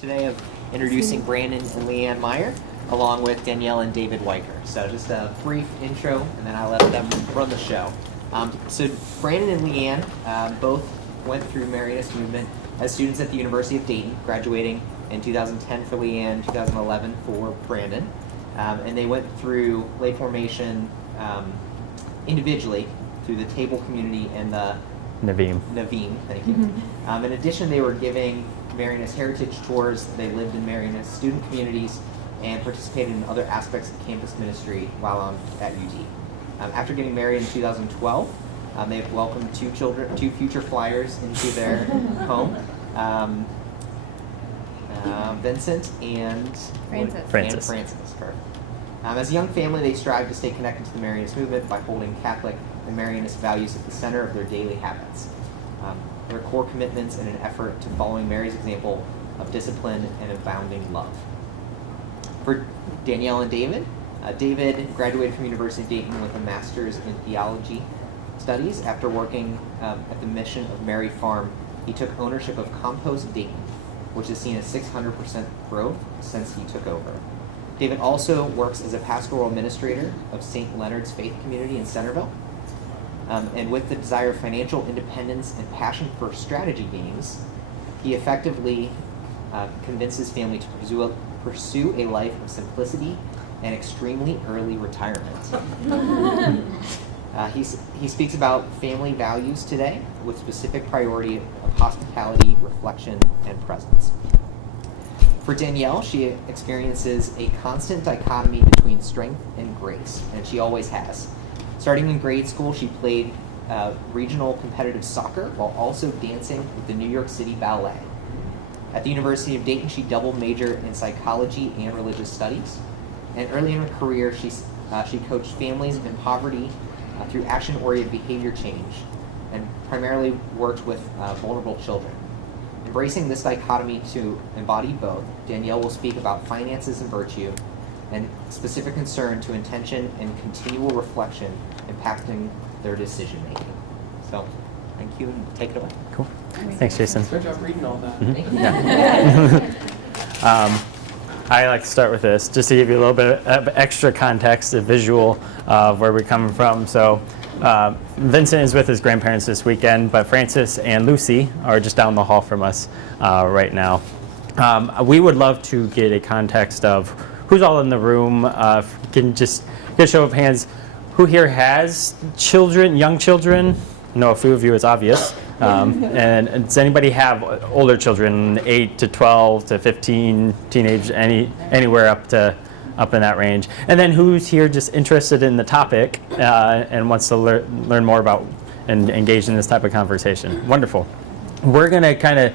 today of introducing Brandon and Leanne Meyer, along with Danielle and David Weicker. So just a brief intro, and then I'll let them run the show. So Brandon and Leanne both went through Marianist movement as students at the University of Dayton, graduating in 2010 for Leanne, 2011 for Brandon. And they went through lay formation individually through the table community and the Naveen, thank you. In addition, they were giving Marianist heritage tours. They lived in Marianist student communities and participated in other aspects of campus ministry while at UD. After getting married in 2012, they have welcomed two future flyers into their home, Vincent and Francis. Perfect. As a young family, they strive to stay connected to the Marianist movement by holding Catholic and Marianist values at the center of their daily habits. Their core commitments in an effort to following Mary's example of discipline and abounding love. For Danielle and David, David graduated from University of Dayton with a master's in theology studies. After working at the mission of Mary Farm, he took ownership of Compost Dayton, which has seen a 600% growth since he took over. David also works as a pastoral administrator of St. Leonard's Faith Community in Centerville. And with the desire of financial independence and passion for strategy games, he effectively convinces family to pursue a life of simplicity and extremely early retirement. He speaks about family values today with specific priority of hospitality, reflection, and presence. For Danielle, she experiences a constant dichotomy between strength and grace, and she always has. Starting in grade school, she played regional competitive soccer while also dancing with the New York City Ballet. At the University of Dayton, she double majored in psychology and religious studies. And early in her career, she coached families in poverty through action-oriented behavior change and primarily worked with vulnerable children. Embracing this dichotomy to embody both, Danielle will speak about finances and virtue and specific concern to intention and continual reflection impacting their decision-making. So, thank you, and take it away. Cool. Thanks, Jason. Good job reading all that. I like to start with this, just to give you a little bit of extra context, a visual of where we're coming from. So Vincent is with his grandparents this weekend, but Francis and Lucy are just down the hall from us right now. We would love to get a context of who's all in the room. Can just get a show of hands. Who here has children, young children? No, a few of you, it's obvious. And does anybody have older children, 8 to 12 to 15, teenage, anywhere up in that range? And then who's here just interested in the topic and wants to learn more about and engage in this type of conversation? Wonderful. We're going to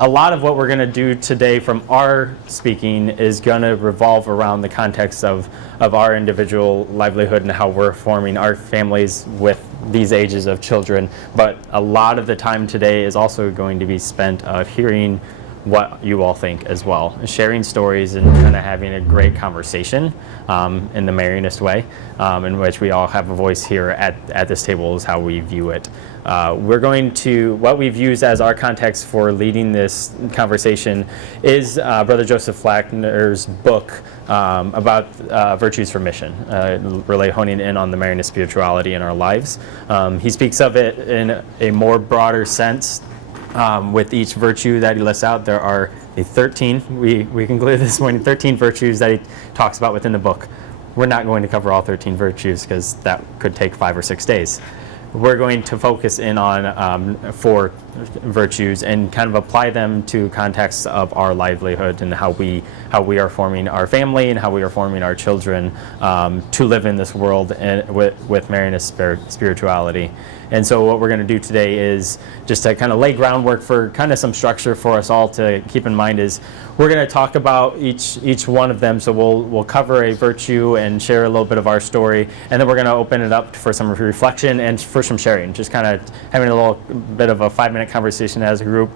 a lot of what we're going to do today from our speaking is going to revolve around the context of our individual livelihood and how we're forming our families with these ages of children. But a lot of the time today is also going to be spent hearing what you all think as well, sharing stories and kind of having a great conversation in the Marianist way, in which we all have a voice here at this table is how we view it. We're going to, what we've used as our context for leading this conversation is Brother Joseph Flackner's book about virtues for mission, really honing in on the Marianist spirituality in our lives. He speaks of it in a more broader sense. With each virtue that he lists out, there are the 13, we concluded this morning, 13 virtues that he talks about within the book. We're not going to cover all 13 virtues because that could take 5 or 6 days. We're going to focus in on 4 virtues and kind of apply them to contexts of our livelihood and how we are forming our family and how we are forming our children to live in this world and with Marianist spirituality. And so what we're going to do today is just to kind of lay groundwork for kind of some structure for us all to keep in mind is we're going to talk about each one of them. So we'll cover a virtue and share a little bit of our story, and then we're going to open it up for some reflection and for some sharing, just kind of having a little bit of a 5-minute conversation as a group,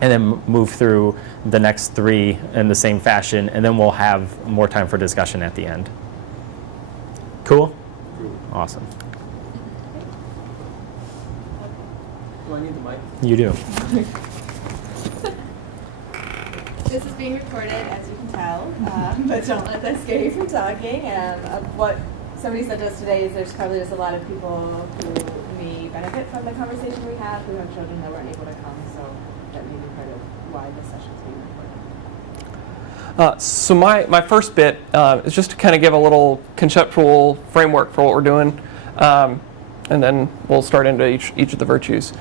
and then move through the next 3 in the same fashion, and then we'll have more time for discussion at the end. Cool? Awesome. Do I need the mic? You do. This is being recorded, as you can tell, but don't let that scare you from talking. What somebody said to us today is there's probably just a lot of people who may benefit from the conversation we have who have children that weren't able to come, so that may be part of why this session is being recorded. So my first bit is just to kind of give a little conceptual framework for what we're doing, and then we'll start into each of the virtues.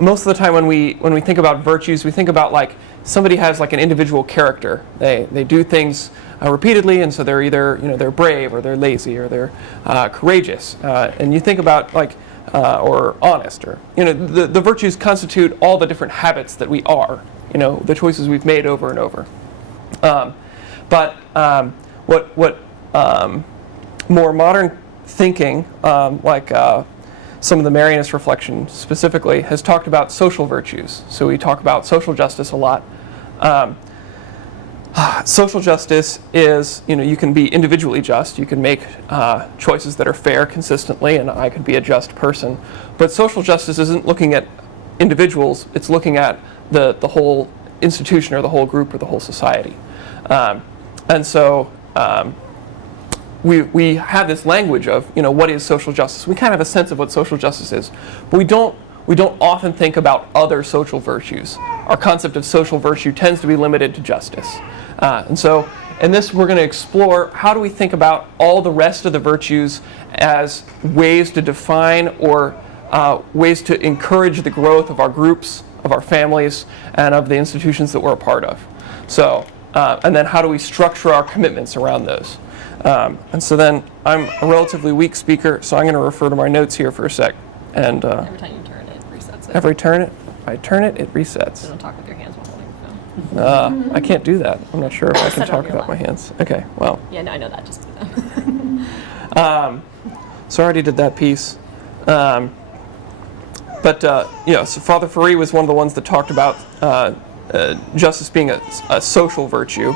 Most of the time when we think about virtues, we think about like somebody has like an individual character. They do things repeatedly, and so they're either they're brave or they're lazy or they're courageous. And you think about like or honest, or the virtues constitute all the different habits that we are. The choices we've made over and over. But what more modern thinking, like some of the Marianist reflection specifically, has talked about social virtues. So we talk about social justice a lot. Social justice is, you can be individually just. You can make choices that are fair consistently, and I could be a just person. But social justice isn't looking at individuals. It's looking at the whole institution or the whole group or the whole society. And so we have this language of what is social justice. We kind of have a sense of what social justice is, but we don't often think about other social virtues. Our concept of social virtue tends to be limited to justice. And so in this we're going to explore how do we think about all the rest of the virtues as ways to define or ways to encourage the growth of our groups, of our families, and of the institutions that we're a part of. So and then how do we structure our commitments around those? And so then I'm a relatively weak speaker, so I'm going to refer to my notes here for a sec. And every time you turn it, it resets it. Every turn it, I turn it, it resets. So don't talk with your hands while holding the phone. I can't do that. I'm not sure if I can Set it on talk your without my lap. hands. Okay, well. Yeah, no, I know that. Just do that. So I already did that piece. So Father Ferry was one of the ones that talked about justice being a social virtue.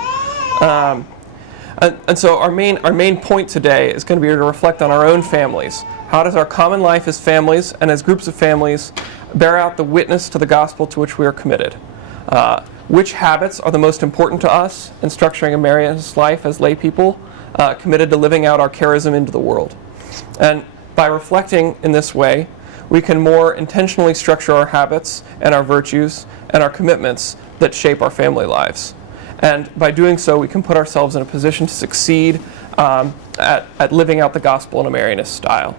And so our main point today is going to be to reflect on our own families. How does our common life as families and as groups of families bear out the witness to the gospel to which we are committed? Which habits are the most important to us in structuring a Marianist life as lay people committed to living out our charism into the world? And by reflecting in this way, we can more intentionally structure our habits and our virtues and our commitments that shape our family lives. And by doing so, we can put ourselves in a position to succeed at living out the gospel in a Marianist style.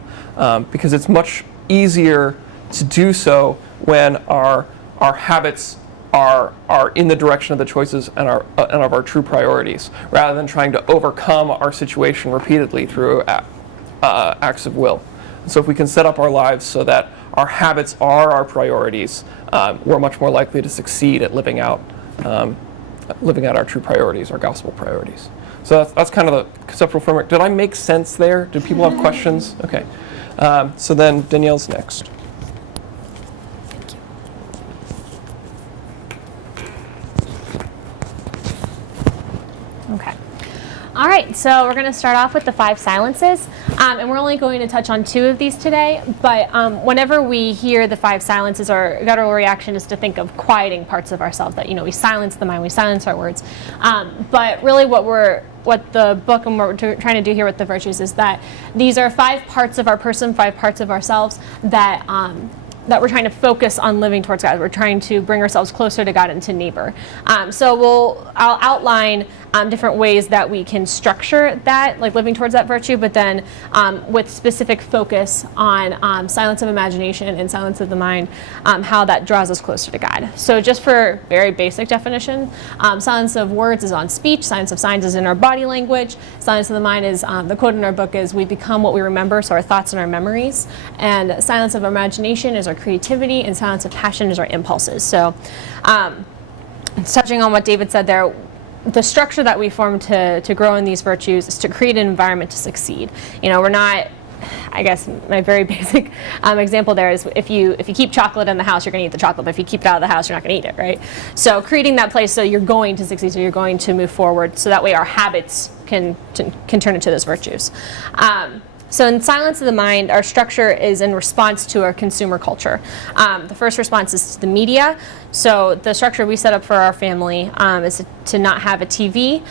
Because it's much easier to do so when our habits are in the direction of the choices and of our true priorities, rather than trying to overcome our situation repeatedly through acts of will. So if we can set up our lives so that our habits are our priorities, we're much more likely to succeed at living out our true priorities, our gospel priorities. So that's kind of the conceptual framework. Did I make sense there? Did people have questions? Okay. So then Danielle's next. Okay. All right, so we're going to start off with the 5 silences, and we're only going to touch on 2 of these today, but whenever we hear the 5 silences, our guttural reaction is to think of quieting parts of ourselves, that, we silence the mind, we silence our words. But really what the book and what we're trying to do here with the virtues is that these are 5 parts of our person, 5 parts of ourselves that we're trying to focus on living towards God. We're trying to bring ourselves closer to God and to neighbor. So I'll outline different ways that we can structure that, like living towards that virtue, but then with specific focus on silence of imagination and silence of the mind, how that draws us closer to God. So just for very basic definition, silence of words is on speech, silence of signs is in our body language, silence of the mind is, the quote in our book is, we become what we remember, so our thoughts and our memories, and silence of imagination is our creativity, and silence of passion is our impulses. So touching on what David said there, the structure that we form to grow in these virtues is to create an environment to succeed. We're not, I guess my very basic example there is if you keep chocolate in the house, you're going to eat the chocolate, but if you keep it out of the house, you're not going to eat it, right? So creating that place so you're going to succeed, so you're going to move forward, so that way our habits can turn into those virtues. So in Silence of the Mind, our structure is in response to our consumer culture. The first response is to the media. So the structure we set up for our family is to not have a TV,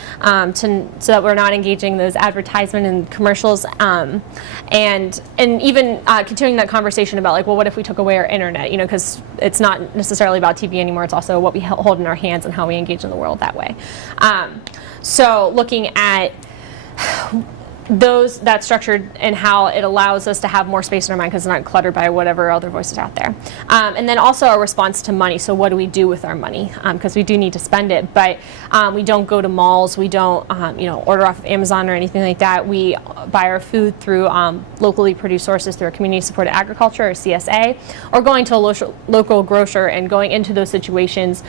so that we're not engaging those advertisement and commercials, and even continuing that conversation about like, well, what if we took away our internet? You know, because it's not necessarily about TV anymore. It's also what we hold in our hands and how we engage in the world that way. So looking at that structure and how it allows us to have more space in our mind because it's not cluttered by whatever other voices out there. And then also our response to money. So what do we do with our money? Because we do need to spend it, but we don't go to malls. We don't order off of Amazon or anything like that. We buy our food through locally produced sources through our community-supported agriculture or CSA, or going to a local grocer and going into those situations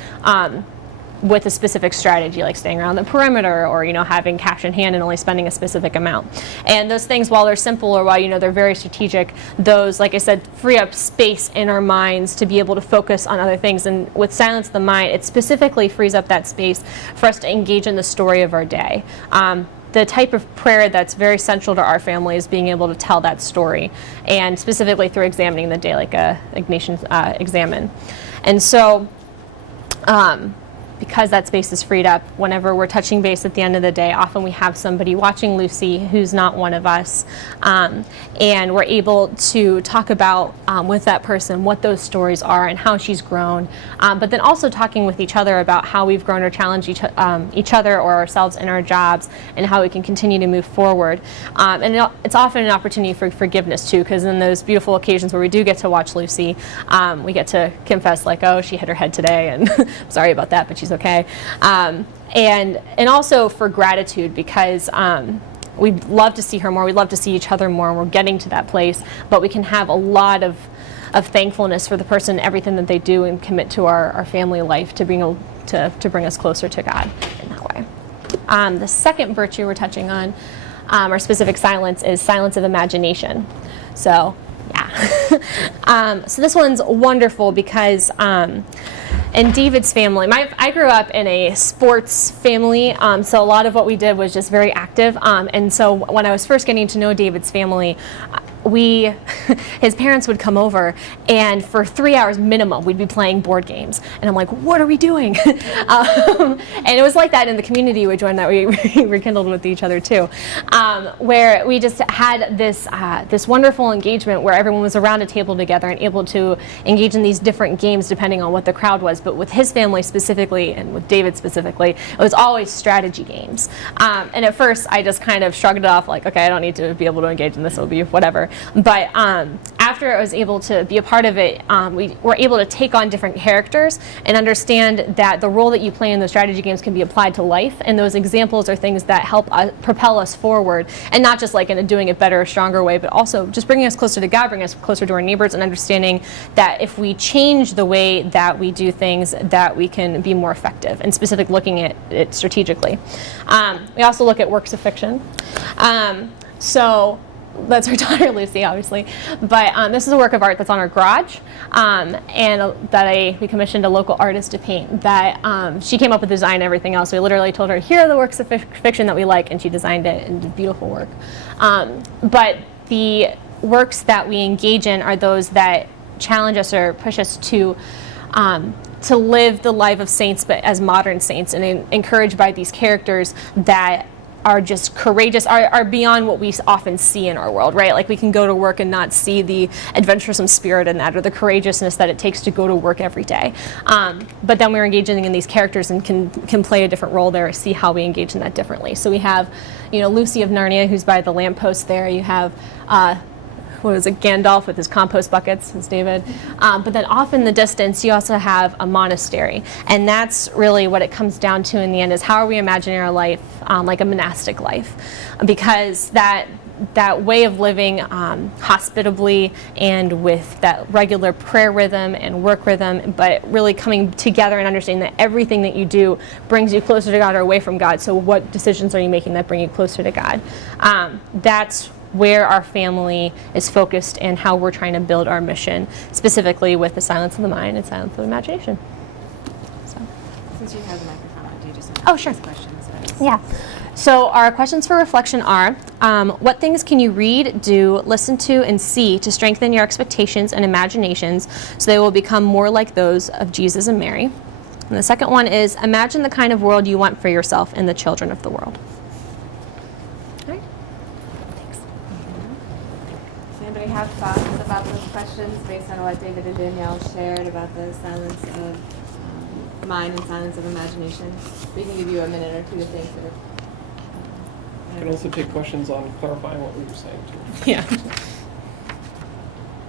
with a specific strategy, like staying around the perimeter, or having cash in hand and only spending a specific amount. And those things, while they're simple or while they're very strategic, those, like I said, free up space in our minds to be able to focus on other things. And with Silence of the Mind, it specifically frees up that space for us to engage in the story of our day. The type of prayer that's very central to our family is being able to tell that story, and specifically through examining the day, like Ignatians examine. And so because that space is freed up, whenever we're touching base at the end of the day, often we have somebody watching Lucy who's not one of us, and we're able to talk about with that person what those stories are and how she's grown, but then also talking with each other about how we've grown or challenged each other or ourselves in our jobs, and how we can continue to move forward. And it's often an opportunity for forgiveness too, because in those beautiful occasions where we do get to watch Lucy, we get to confess like, oh, she hit her head today, and I'm sorry about that, but she's okay. And also for gratitude, because we'd love to see her more, we'd love to see each other more, and we're getting to that place, but we can have a lot of thankfulness for the person, everything that they do, and commit to our family life to bring us closer to God in that way. The second virtue we're touching on, our specific silence, is silence of imagination. So yeah. So this one's wonderful because in David's family, I grew up in a sports family, so a lot of what we did was just very active. And so when I was first getting to know David's family, his parents would come over, and for 3 hours minimum, we'd be playing board games. And I'm like, what are we doing? And it was like that in the community we joined that we rekindled with each other too, where we just had this wonderful engagement where everyone was around a table together and able to engage in these different games depending on what the crowd was. But with his family specifically, and with David specifically, it was always strategy games. And at first, I just kind of shrugged it off like, okay, I don't need to be able to engage in this, it'll be whatever. But after I was able to be a part of it, we were able to take on different characters and understand that the role that you play in those strategy games can be applied to life, and those examples are things that help propel us forward, and not just like in a doing it better or stronger way, but also just bringing us closer to God, bringing us closer to our neighbors, and understanding that if we change the way that we do things, that we can be more effective, and specific looking at it strategically. We also look at works of fiction. So that's our daughter Lucy, obviously, but this is a work of art that's on our garage, and that we commissioned a local artist to paint. That she came up with the design and everything else. We literally told her, here are the works of fiction that we like, and she designed it and did beautiful work. But the works that we engage in are those that challenge us or push us to live the life of saints, but as modern saints, and encouraged by these characters that are just courageous, are beyond what we often see in our world, right? Like we can go to work and not see the adventuresome spirit in that, or the courageousness that it takes to go to work every day. But then we're engaging in these characters and can play a different role there, see how we engage in that differently. So we have, Lucy of Narnia, who's by the lamppost there. You have Gandalf with his compost buckets, as David. But then off in the distance, you also have a monastery. And that's really what it comes down to in the end, is how are we imagining our life like a monastic life? Because that way of living hospitably and with that regular prayer rhythm and work rhythm, but really coming together and understanding that everything that you do brings you closer to God or away from God. So what decisions are you making that bring you closer to God? That's where our family is focused and how we're trying to build our mission, specifically with the silence of the mind and silence of the imagination. So. Since you have the microphone, do you just want to Oh, ask sure. these questions? Yeah. So our questions for reflection are, what things can you read, do, listen to, and see to strengthen your expectations and imaginations so they will become more like those of Jesus and Mary? And the second one is, imagine the kind of world you want for yourself and the children of the world. All right. Thanks. Does anybody have thoughts about those questions based on what David and Danielle shared about the silence of mind and silence of imagination? We can give you a minute or two to think. I can also take questions on clarifying what we were saying too. Yeah.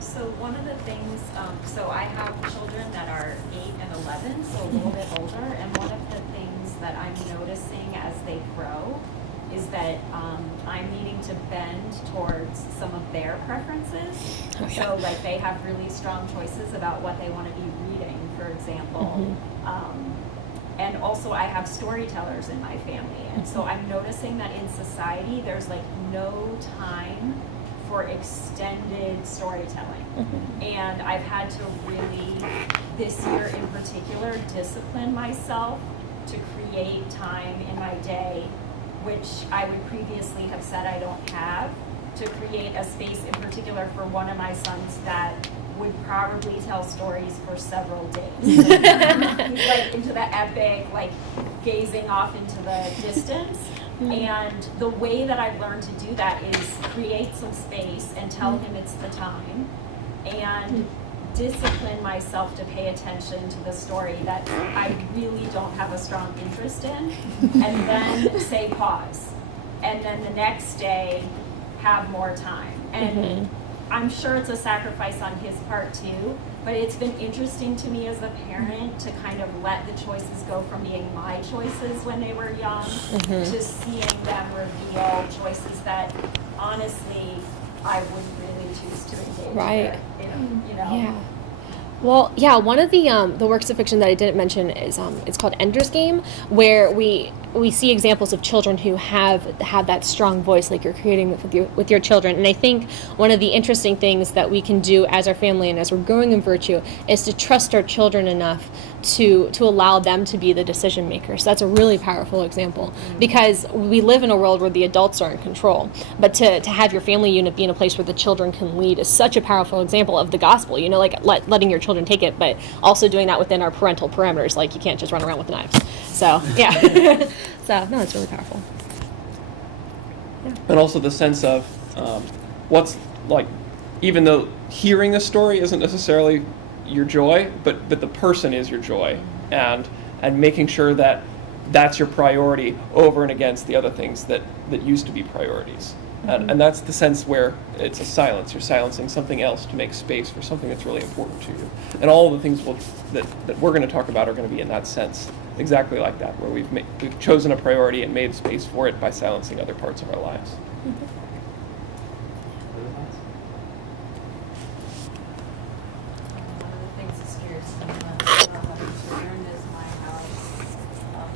So one of the things, so I have children that are 8 and 11, so a little bit older, and one of the things that I'm noticing as they grow is that I'm needing to bend towards some of their preferences. So like they have really strong choices about what they want to be reading, for example. And also I have storytellers in my family, and so I'm noticing that in society there's like no time for extended storytelling. And I've had to really, this year in particular, discipline myself to create time in my day, which I would previously have said I don't have, to create a space in particular for one of my sons that would probably tell stories for several days. Like into the epic, like gazing off into the distance. And the way that I've learned to do that is create some space and tell him it's the time, and discipline myself to pay attention to the story that I really don't have a strong interest in, and then say pause. And then the next day, have more time. And I'm sure it's a sacrifice on his part too, but it's been interesting to me as a parent to kind of let the choices go from being my choices when they were young to seeing them reveal choices that honestly I wouldn't really choose to engage in, you know. Yeah. Well, yeah, one of the works of fiction that I didn't mention is it's called Ender's Game, where we see examples of children who have that strong voice like you're creating with your children. And I think one of the interesting things that we can do as our family and as we're growing in virtue is to trust our children enough to allow them to be the decision makers. So that's a really powerful example, because we live in a world where the adults are in control. But to have your family unit be in a place where the children can lead is such a powerful example of the gospel, you know, like letting your children take it, but also doing that within our parental parameters. Like you can't just run around with knives. So, yeah. So, no, it's really powerful. And also the sense of what's like, even though hearing a story isn't necessarily your joy, but the person is your joy, and making sure that that's your priority over and against the other things that used to be priorities. And that's the sense where it's a silence. You're silencing something else to make space for something that's really important to you. And all of the things that we're going to talk about are going to be in that sense, exactly like that, where we've chosen a priority and made space for it by silencing other parts of our lives. One of the things that scares me about having children is my house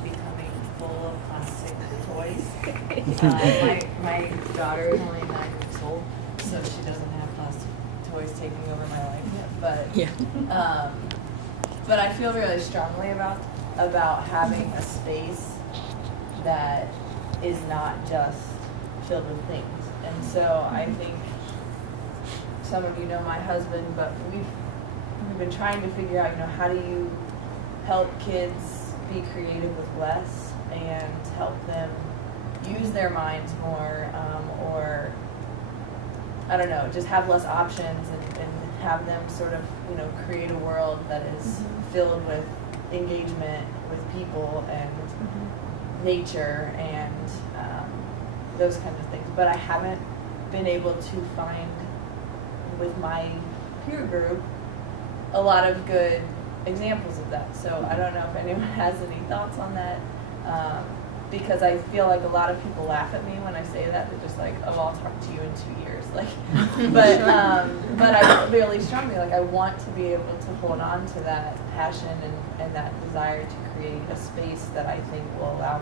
becoming full of plastic toys. My daughter is only 9 weeks old, so she doesn't have plastic toys taking over my life yet. But I feel really strongly about having a space that is not just filled with things. And so I think some of you know my husband, but we've been trying to figure out, you know, how do you help kids be creative with less and help them use their minds more, or I don't know, just have less options and have them sort of, you know, create a world that is filled with engagement with people and nature and those kinds of things. But I haven't been able to find with my peer group a lot of good examples of that. So I don't know if anyone has any thoughts on that, because I feel like a lot of people laugh at me when I say that. They're just like, oh, I'll talk to you in 2 years. Like, but I really strongly, like, I want to be able to hold on to that passion and that desire to create a space that I think will allow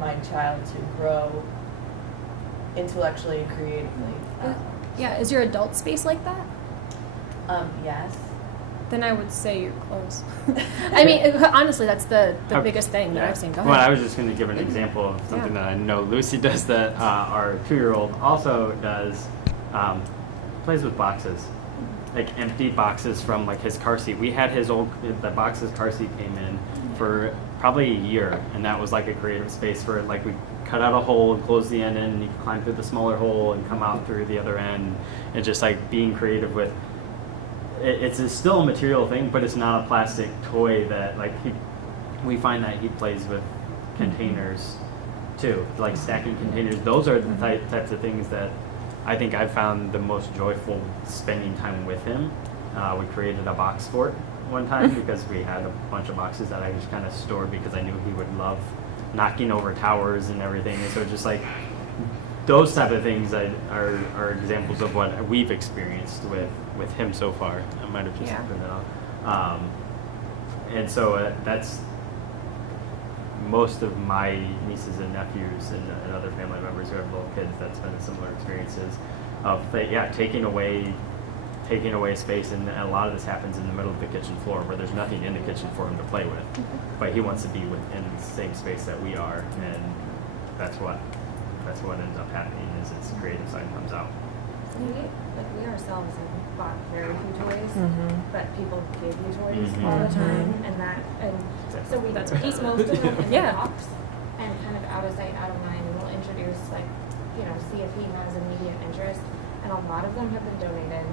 my child to grow intellectually and creatively. Yeah, is your adult space like that? Yes. Then I would say you're close. I mean, honestly, that's the biggest thing that I've seen. Go ahead. Well, I was just going to give an example of something that I know Lucy does that our 2-year-old also does. Plays with boxes, like empty boxes from like his car seat. We had the box his car seat came in for probably a year, and that was like a creative space for it. Like we cut out a hole and close the end in, and you can climb through the smaller hole and come out through the other end, and just like being creative with. It's still a material thing, but it's not a plastic toy that like we find that he plays with containers too, like stacking containers. Those are the types of things that I think I've found the most joyful spending time with him. We created a box fort one time because we had a bunch of boxes that I just kind of stored because I knew he would love knocking over towers and everything. And so just like those type of things are examples of what we've experienced with him so far. I might have just put that out. And so that's most of my nieces and nephews and other family members who have little kids. That's been similar experiences of taking away space, and a lot of this happens in the middle of the kitchen floor where there's nothing in the kitchen for him to play with, but he wants to be within the same space that we are, and that's what ends up happening is his creative side comes out. We ourselves have bought very few toys, but people give you toys all the time, and so we keep most of them in the box and kind of out of sight, out of mind, and we'll introduce see if he has immediate interest, and a lot of them have been donated.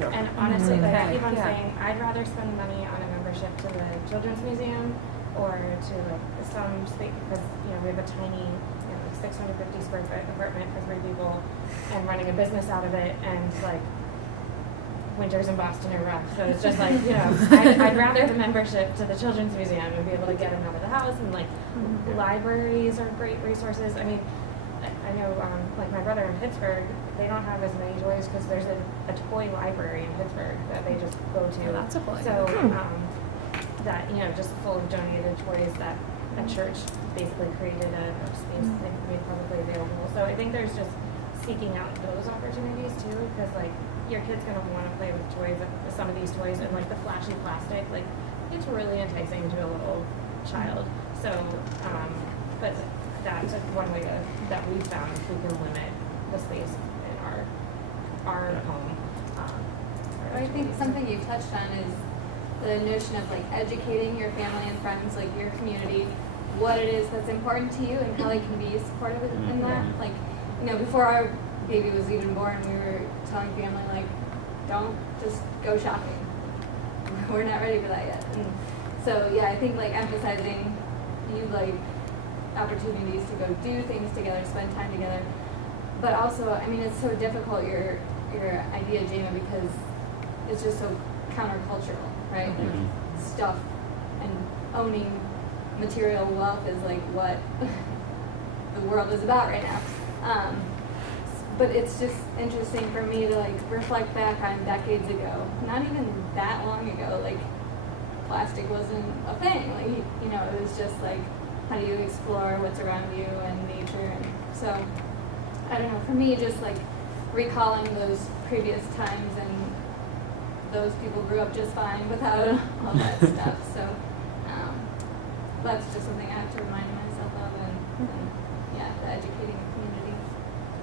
And honestly, I keep on saying I'd rather spend money on a membership to the Children's Museum or to some space because we have a tiny 650 square foot apartment for 3 people and running a business out of it, and like winters in Boston are rough, so it's just like I'd rather the membership to the Children's Museum and be able to get them out of the house, and like libraries are great resources. I mean, I know like my brother in Pittsburgh, they don't have as many toys because there's a toy library in Pittsburgh that they just go to. Oh, that's a cool idea. So that just full of donated toys that a church basically created a space that made publicly available. So I think there's just seeking out those opportunities too, because like your kid's gonna want to play with toys, some of these toys, and like the flashy plastic, like it's really enticing to a little child. So, but that's one way that we found we can limit the space in our home. I think something you touched on is the notion of like educating your family and friends, like your community, what it is that's important to you and how they can be supportive in that. Like, before our baby was even born, we were telling family like, don't just go shopping. We're not ready for that yet. And so I think like emphasizing you like opportunities to go do things together, spend time together. But also, I mean, it's so difficult your idea, Jama, because it's just so countercultural, right? Stuff and owning material wealth is like what the world is about right now. But it's just interesting for me to like reflect back on decades ago, not even that long ago, like plastic wasn't a thing. Like, it was just like, how do you explore what's around you and nature? And so, I don't know, for me, just like recalling those previous times, and those people grew up just fine without all that stuff. So that's just something I have to remind myself of, and the educating the community.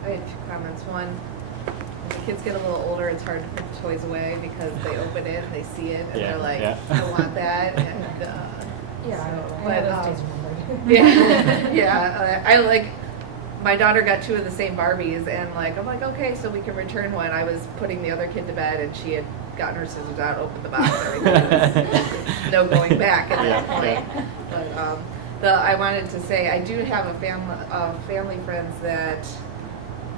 I had 2 comments. One, when the kids get a little older, it's hard to put the toys away because they open it and they see it, and they're like, I want that. And I like, my daughter got 2 of the same Barbies, and like, I'm like, okay, so we can return one. I was putting the other kid to bed, and she had gotten her scissors out, opened the box, everything. Was no going back at that point. But I wanted to say, I do have a family friends that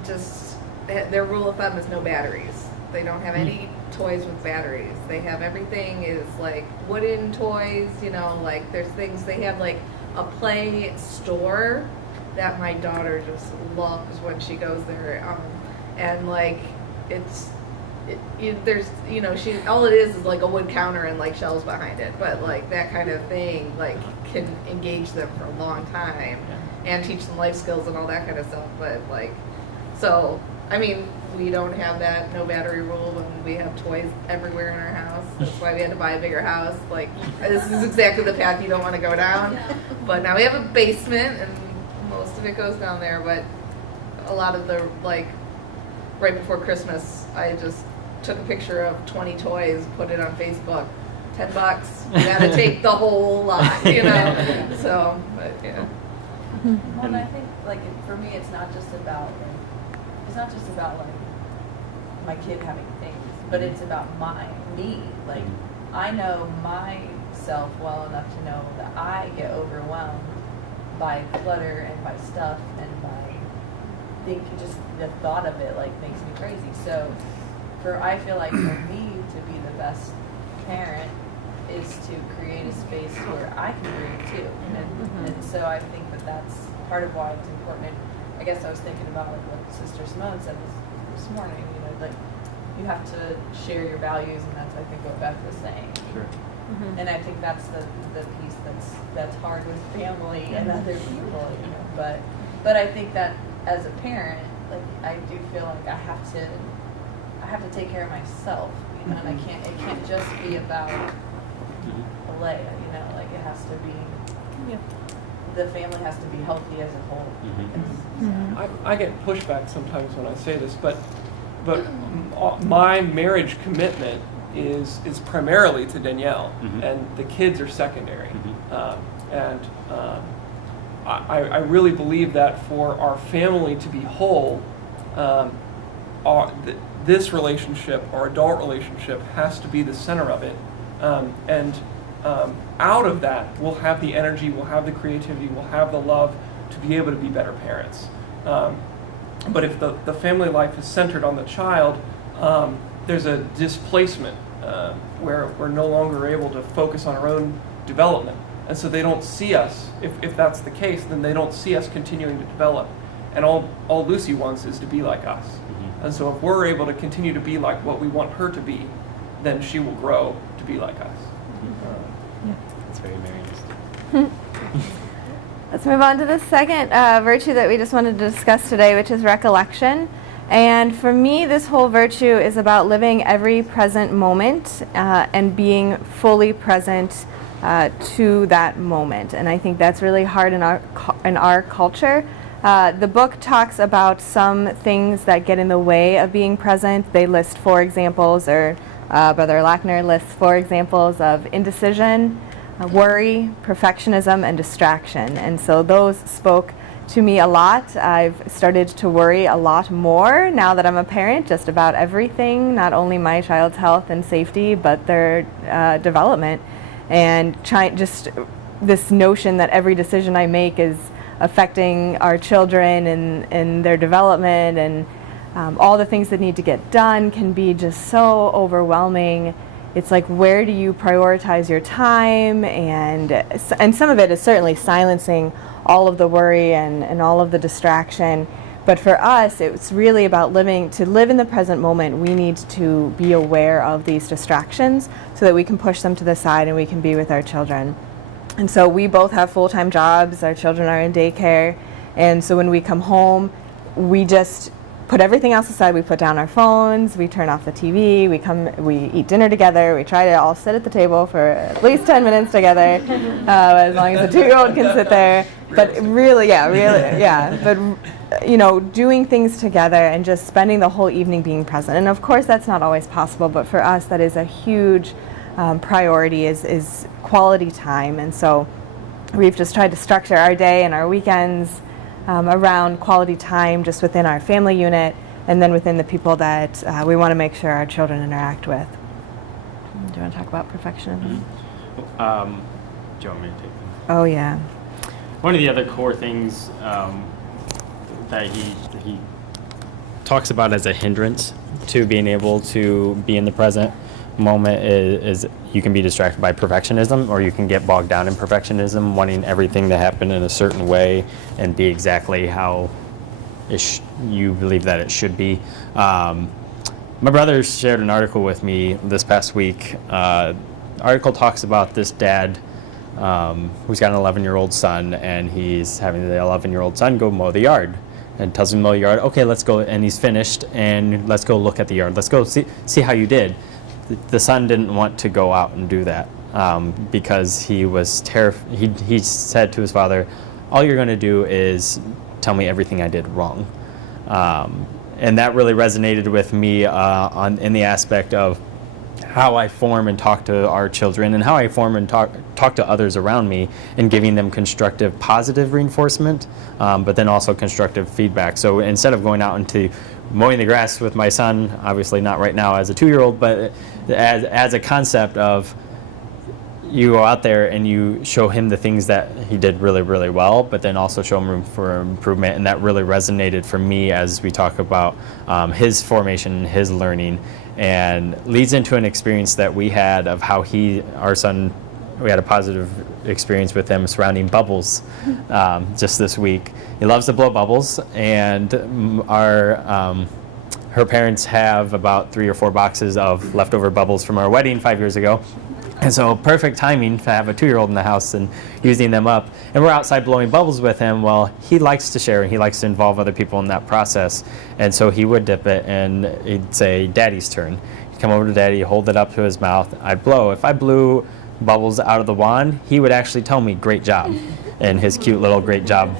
just, their rule of thumb is no batteries. They don't have any toys with batteries. They have everything is like wooden toys, like there's things, they have like a play store that my daughter just loves when she goes there. And like, there's, all it is like a wood counter and like shelves behind it. But like that kind of thing, like can engage them for a long time and teach them life skills and all that kind of stuff. But like, so, I mean, we don't have that no battery rule when we have toys everywhere in our house. That's why we had to buy a bigger house. Like, this is exactly the path you don't want to go down. But now we have a basement, and most of it goes down there. But a lot of the, like, right before Christmas, I just took a picture of 20 toys, put it on Facebook. $10. You gotta take the whole lot, you know. So, but yeah. Well, and I think, like, for me, it's not just about like my kid having things, but it's about me. Like, I know myself well enough to know that I get overwhelmed by clutter and by stuff and by just the thought of it like makes me crazy. So, I feel like for me to be the best parent is to create a space where I can breathe too. And so I think that that's part of why it's important. And I guess I was thinking about like what Sister Simone said this morning, you know, like you have to share your values, and that's I think what Beth was saying. Sure. And I think that's the piece that's hard with family and other people, you know. But I think that as a parent, like I do feel like I have to take care of myself, you know, and it can't just be about Leia, you know, like it has to be, the family has to be healthy as a whole. I get pushback sometimes when I say this, but my marriage commitment is primarily to Danielle, and the kids are secondary. I really believe that for our family to be whole, this relationship, our adult relationship, has to be the center of it. Out of that, we'll have the energy, we'll have the creativity, we'll have the love to be able to be better parents. But if the family life is centered on the child, there's a displacement where we're no longer able to focus on our own development. And so they don't see us, if that's the case, then they don't see us continuing to develop. And all Lucy wants is to be like us. And so if we're able to continue to be like what we want her to be, then she will grow to be like us. That's very Marianist. Let's move on to the second virtue that we just wanted to discuss today, which is recollection. And for me, this whole virtue is about living every present moment and being fully present to that moment. And I think that's really hard in our culture. The book talks about some things that get in the way of being present. They list 4 examples, or Brother Lackner lists 4 examples of indecision, worry, perfectionism, and distraction. And so those spoke to me a lot. I've started to worry a lot more now that I'm a parent, just about everything, not only my child's health and safety, but their development. And just this notion that every decision I make is affecting our children and their development, and all the things that need to get done can be just so overwhelming. It's like, where do you prioritize your time? And some of it is certainly silencing all of the worry and all of the distraction. But for us, it's really about to live in the present moment. We need to be aware of these distractions so that we can push them to the side and we can be with our children. And so we both have full-time jobs. Our children are in daycare. And so when we come home, we just put everything else aside. We put down our phones, we turn off the TV, we eat dinner together, we try to all sit at the table for at least 10 minutes together, as long as the 2-year-old can sit there. But but you know, doing things together and just spending the whole evening being present. And of course that's not always possible, but for us that is a huge priority, is quality time. And so we've just tried to structure our day and our weekends around quality time just within our family unit, and then within the people that we want to make sure our children interact with. Do you want to talk about perfectionism? Do you want me to take them? Oh yeah. One of the other core things that he talks about as a hindrance to being able to be in the present moment is you can be distracted by perfectionism, or you can get bogged down in perfectionism, wanting everything to happen in a certain way and be exactly how you believe that it should be. My brother shared an article with me this past week. Article talks about this dad who's got an 11-year-old son, and he's having the 11-year-old son go mow the yard, and tells him to mow the yard. Okay, let's go. And he's finished, and let's go look at the yard. Let's go see how you did. the son didn't want to go out and do that because he was he said to his father, all you're going to do is tell me everything I did wrong. And that really resonated with me in the aspect of how I form and talk to our children, and how I form and talk to others around me, and giving them constructive, positive reinforcement, but then also constructive feedback. So instead of going out into mowing the grass with my son, obviously not right now as a 2-year-old, but as a concept of, you go out there and you show him the things that he did really, really well, but then also show him room for improvement. And that really resonated for me as we talk about his formation, his learning, and leads into an experience that we had of how our son, we had a positive experience with him surrounding bubbles just this week. He loves to blow bubbles, and her parents have about 3 or 4 boxes of leftover bubbles from our wedding 5 years ago. And so perfect timing to have a 2-year-old in the house and using them up. And we're outside blowing bubbles with him. Well, he likes to share and he likes to involve other people in that process. And so he would dip it and he'd say, Daddy's turn. He'd come over to Daddy, hold it up to his mouth. I'd blow. If I blew bubbles out of the wand, he would actually tell me, great job, in his cute little great job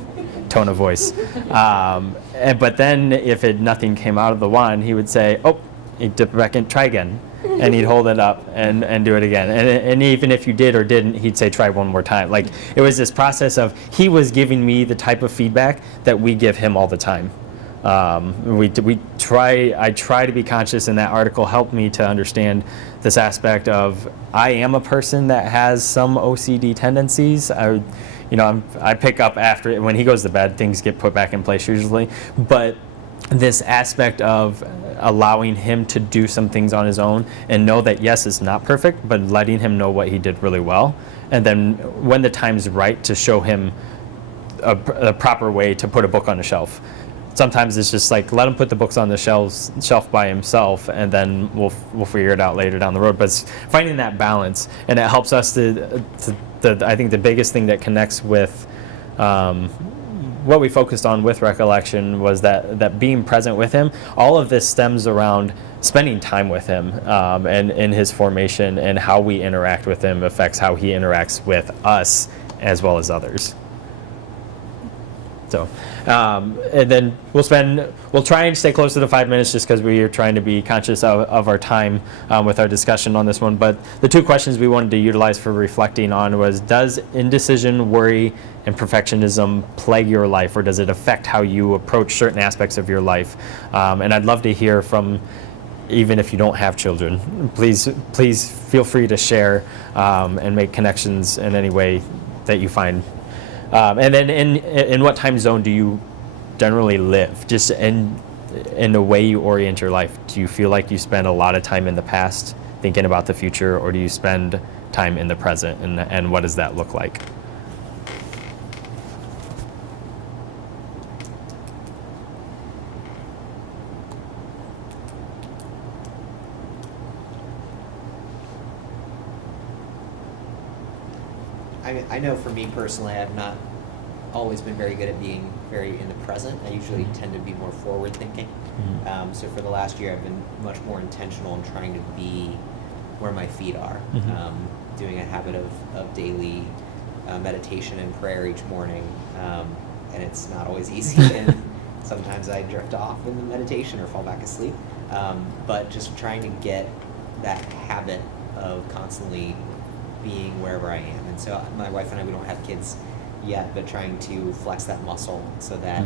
tone of voice. But then if nothing came out of the wand, he would say, oh, he'd dip it back in, try again. And he'd hold it up and do it again. And even if you did or didn't, he'd say, try one more time. Like, it was this process of, he was giving me the type of feedback that we give him all the time. I try to be conscious, and that article helped me to understand this aspect of, I am a person that has some OCD tendencies. I pick up after, when he goes to bed, things get put back in place usually. But this aspect of allowing him to do some things on his own and know that, yes, it's not perfect, but letting him know what he did really well. And then when the time's right, to show him a proper way to put a book on a shelf. Sometimes it's just like, let him put the books on the shelf by himself, and then we'll figure it out later down the road. But it's finding that balance, and it helps us I think the biggest thing that connects with what we focused on with Recollection was that being present with him. All of this stems around spending time with him, and in his formation, and how we interact with him affects how he interacts with us as well as others. So, and then we'll try and stay close to the 5 minutes, just because we are trying to be conscious of our time with our discussion on this one. But the 2 questions we wanted to utilize for reflecting on was, does indecision, worry, and perfectionism plague your life, or does it affect how you approach certain aspects of your life? And I'd love to hear from, even if you don't have children, please feel free to share and make connections in any way that you find. And then in what time zone do you generally live? Just in the way you orient your life. Do you feel like you spend a lot of time in the past thinking about the future, or do you spend time in the present, and what does that look like? I know for me personally, I've not always been very good at being very in the present. I usually tend to be more forward thinking. Mm-hmm. So for the last year, I've been much more intentional in trying to be where my feet are. Mm-hmm. Doing a habit of daily meditation and prayer each morning. And it's not always easy. And sometimes I drift off in the meditation or fall back asleep. But just trying to get that habit of constantly being wherever I am. And so my wife and I, we don't have kids yet, but trying to flex that muscle so that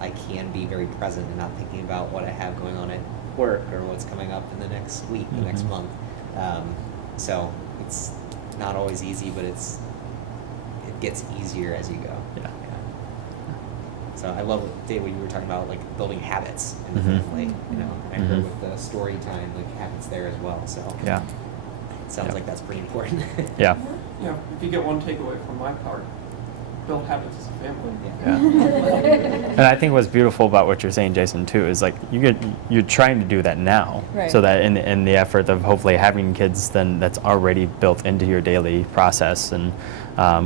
I can be very present and not thinking about what I have going on at work or what's coming up in the next week, the next month. So it's not always easy, but it gets easier as you go. Yeah. So I love, Dave, what you were talking about, like building habits in the family. You know, I heard with the story time, like habits there as well. So Yeah. Sounds like that's pretty important. Yeah. Yeah, if you get one takeaway from my part, build habits as a family. Yeah. And I think what's beautiful about what you're saying, Jason, too, is like you're trying to do that now, Right. so that in the effort of hopefully having kids, then that's already built into your daily process, and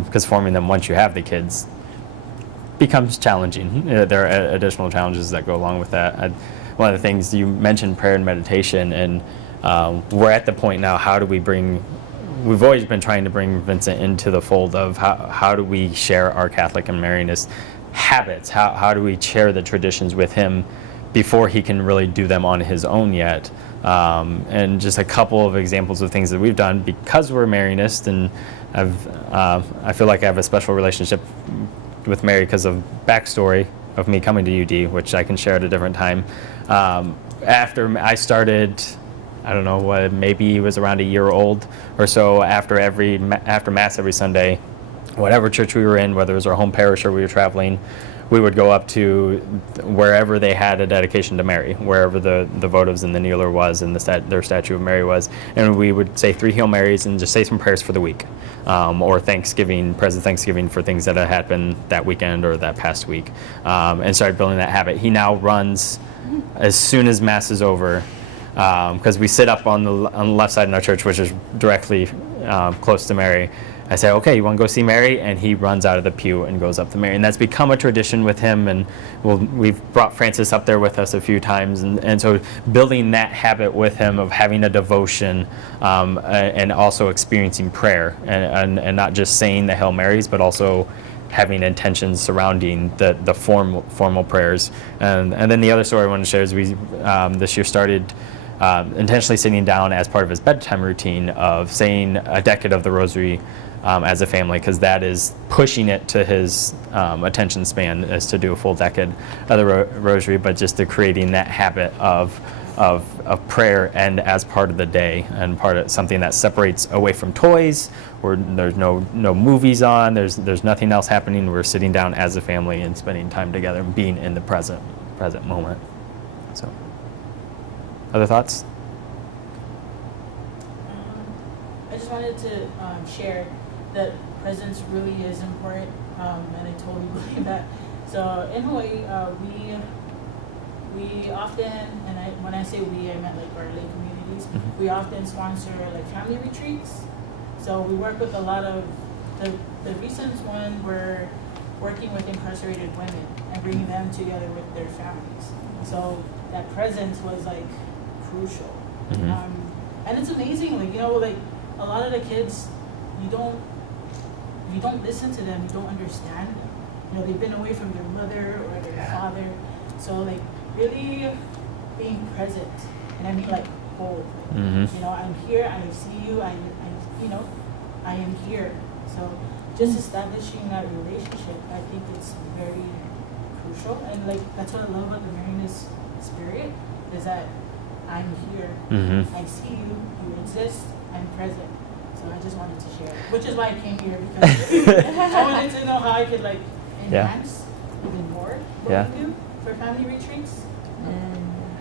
because forming them once you have the kids becomes challenging. There are additional challenges that go along with that. One of the things you mentioned, prayer and meditation, and we're at the point now, how do we bring, we've always been trying to bring Vincent into the fold of how do we share our Catholic and Marianist habits? How do we share the traditions with him before he can really do them on his own yet? And just a couple of examples of things that we've done because we're Marianist, and I feel like I have a special relationship with Mary because of backstory of me coming to UD, which I can share at a different time. After I started, I don't know what, maybe it was around a year old or so, after Mass every Sunday, whatever church we were in, whether it was our home parish or we were traveling, we would go up to wherever they had a dedication to Mary, wherever the votives and the kneeler was and their statue of Mary was, and we would say 3 Hail Marys and just say some prayers for the week, or Thanksgiving, present Thanksgiving for things that had happened that weekend or that past week, and started building that habit. He now runs as soon as Mass is over, because we sit up on the left side in our church, which is directly close to Mary. I say, okay, you want to go see Mary? And he runs out of the pew and goes up to Mary. And that's become a tradition with him. And we've brought Francis up there with us a few times. And so building that habit with him of having a devotion, and also experiencing prayer, and not just saying the Hail Marys, but also having intentions surrounding the formal prayers. And then the other story I want to share is we this year started intentionally sitting down as part of his bedtime routine of saying a decade of the Rosary as a family, because that is pushing it to his attention span, is to do a full decade of the Rosary, but just to creating that habit of prayer and as part of the day, and part of something that separates away from toys, where there's no movies on, there's nothing else happening. We're sitting down as a family and spending time together and being in the present moment. So, other thoughts? I just wanted to share that presence really is important, and I totally believe that. So in Hawaii, we often, and when I say we, I meant like our lay communities, we often sponsor like family retreats. So we work with a lot of, the recent one, we're working with incarcerated women and bringing them together with their families. So that presence was like crucial. And it's amazing, like, you know, like a lot of the kids, you don't listen to them, you don't understand them. You know, they've been away from their mother or their father. So like really being present, and I mean like hold. Like, you know, I'm here, I see you, I you know, I am here. So just establishing that relationship, I think it's very crucial. And like that's what I love about the Marianist spirit, is that I'm here, I see you, you exist, I'm present. So I just wanted to share, which is why I came here, because I wanted to know how I could like enhance even more what we do for family retreats.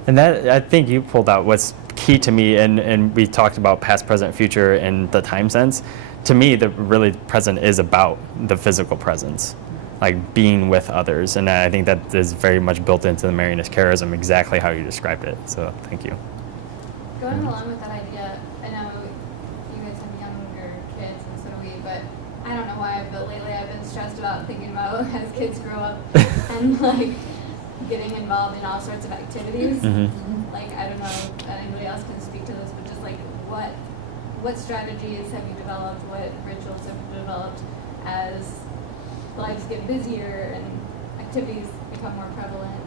And that, I think you pulled out what's key to me, and we talked about past, present, future in the time sense. To me, the really present is about the physical presence, like being with others. And I think that is very much built into the Marianist charism, exactly how you described it. So thank you. Going along with that idea, I know you guys have younger kids, and so do we, but I don't know why, but lately I've been stressed about thinking about as kids grow up and like getting involved in all sorts of activities. Like, I don't know if anybody else can speak to this, but just like what strategies have you developed, what rituals have you developed as lives get busier and activities become more prevalent?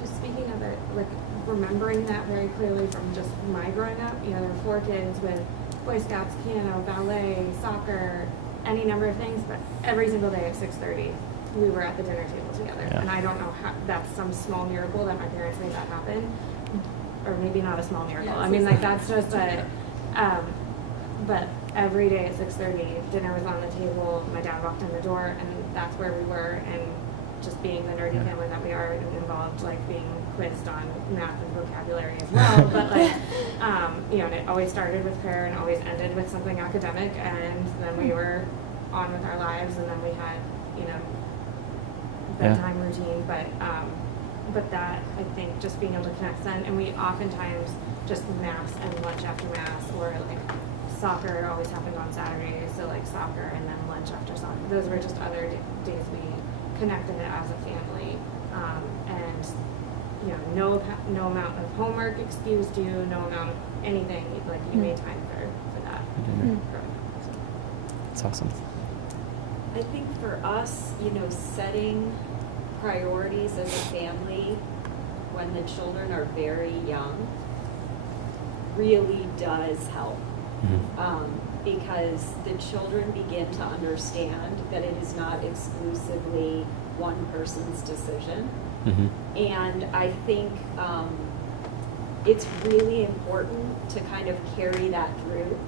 Just speaking of it, like remembering that very clearly from just my growing up, you know, there were 4 kids with Boy Scouts, piano, ballet, soccer, any number of things, but every single day at 6:30 we were at the dinner table together. And I don't know how, that's some small miracle that my parents made that happen, or maybe not a small miracle. I mean, like that's just a, but every day at 6:30 dinner was on the table, my dad walked in the door, and that's where we were. And just being the nerdy family that we are, and involved like being quizzed on math and vocabulary as well. But like, you know, and it always started with prayer and always ended with something academic, and then we were on with our lives, and then we had, you know, bedtime routine. But that, I think, just being able to connect then, and we oftentimes just mass and lunch after mass, or like soccer always happened on Saturdays, so like soccer and then lunch after soccer. Those were just other days we connected as a family, and no amount of homework excused you, no amount of anything, like you made time for that. growing up, so. That's awesome. I think for us, setting priorities as a family when the children are very young really does help. Because the children begin to understand that it is not exclusively one person's decision. And I think it's really important to kind of carry that through,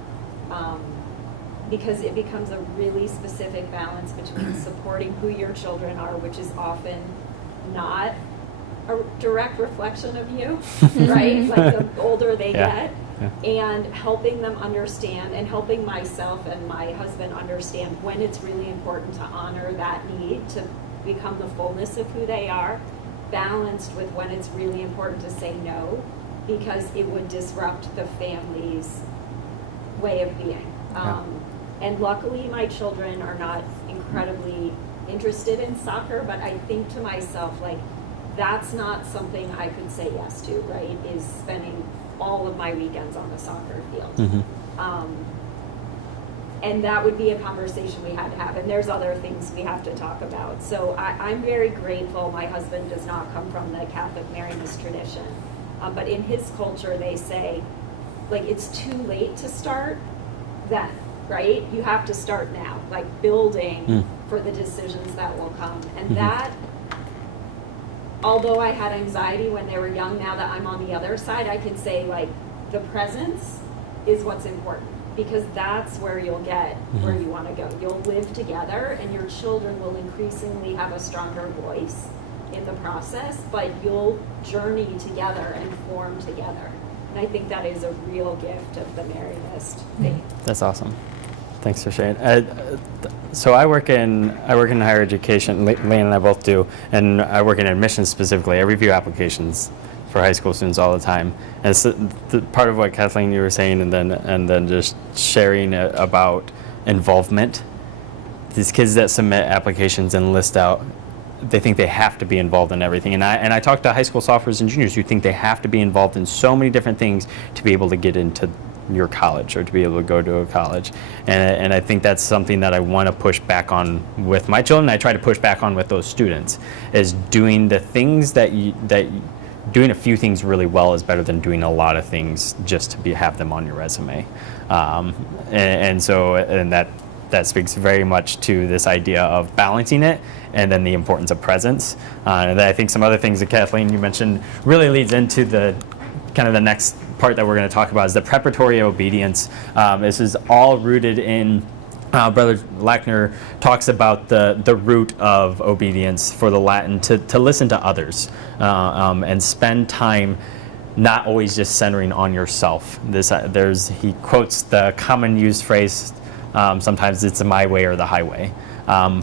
because it becomes a really specific balance between supporting who your children are, which is often not a direct reflection of you, right? Like the older they get, and helping them understand, and helping myself and my husband understand when it's really important to honor that need to become the fullness of who they are, balanced with when it's really important to say no, because it would disrupt the family's way of being. And luckily my children are not incredibly interested in soccer, but I think to myself, like, that's not something I could say yes to, right? Is spending all of my weekends on the soccer field. And that would be a conversation we had to have. And there's other things we have to talk about. So I'm very grateful. My husband does not come from the Catholic Marianist tradition. But in his culture, they say, like, it's too late to start then, right? You have to start now, like building for the decisions that will come. And that, although I had anxiety when they were young, now that I'm on the other side, I can say, like, the presence is what's important, because that's where you'll get where you want to go. You'll live together, and your children will increasingly have a stronger voice in the process, but you'll journey together and form together. And I think that is a real gift of the Marianist faith. That's awesome. Thanks for sharing. So I work in higher education. Lane and I both do, and I work in admissions specifically. I review applications for high school students all the time. And it's the part of what Kathleen you were saying, and then just sharing about involvement. These kids that submit applications and list out, they think they have to be involved in everything. And I talk to high school sophomores and juniors who think they have to be involved in so many different things to be able to get into your college or to be able to go to a college. And I think that's something that I want to push back on with my children. I try to push back on with those students, is doing the things doing a few things really well is better than doing a lot of things just to have them on your resume. And that speaks very much to this idea of balancing it, and then the importance of presence. And then I think some other things that Kathleen, you mentioned, really leads into the kind of the next part that we're going to talk about, is the preparatory obedience. This is all rooted in, Brother Lackner talks about the root of obedience for the Latin, to listen to others and spend time not always just centering on yourself. He quotes the common used phrase, sometimes it's my way or the highway.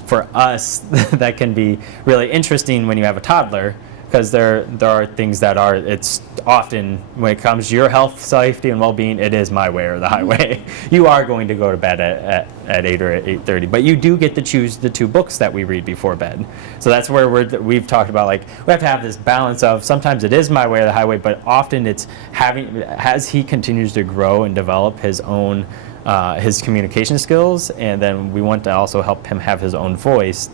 For us, that can be really interesting when you have a toddler, because there are things that it's often, when it comes to your health, safety, and well-being, it is my way or the highway. You are going to go to bed at 8 or at 8:30, but you do get to choose the 2 books that we read before bed. So that's where we've talked about, like, we have to have this balance of, sometimes it is my way or the highway, but often it's as he continues to grow and develop his own his communication skills, and then we want to also help him have his own voice,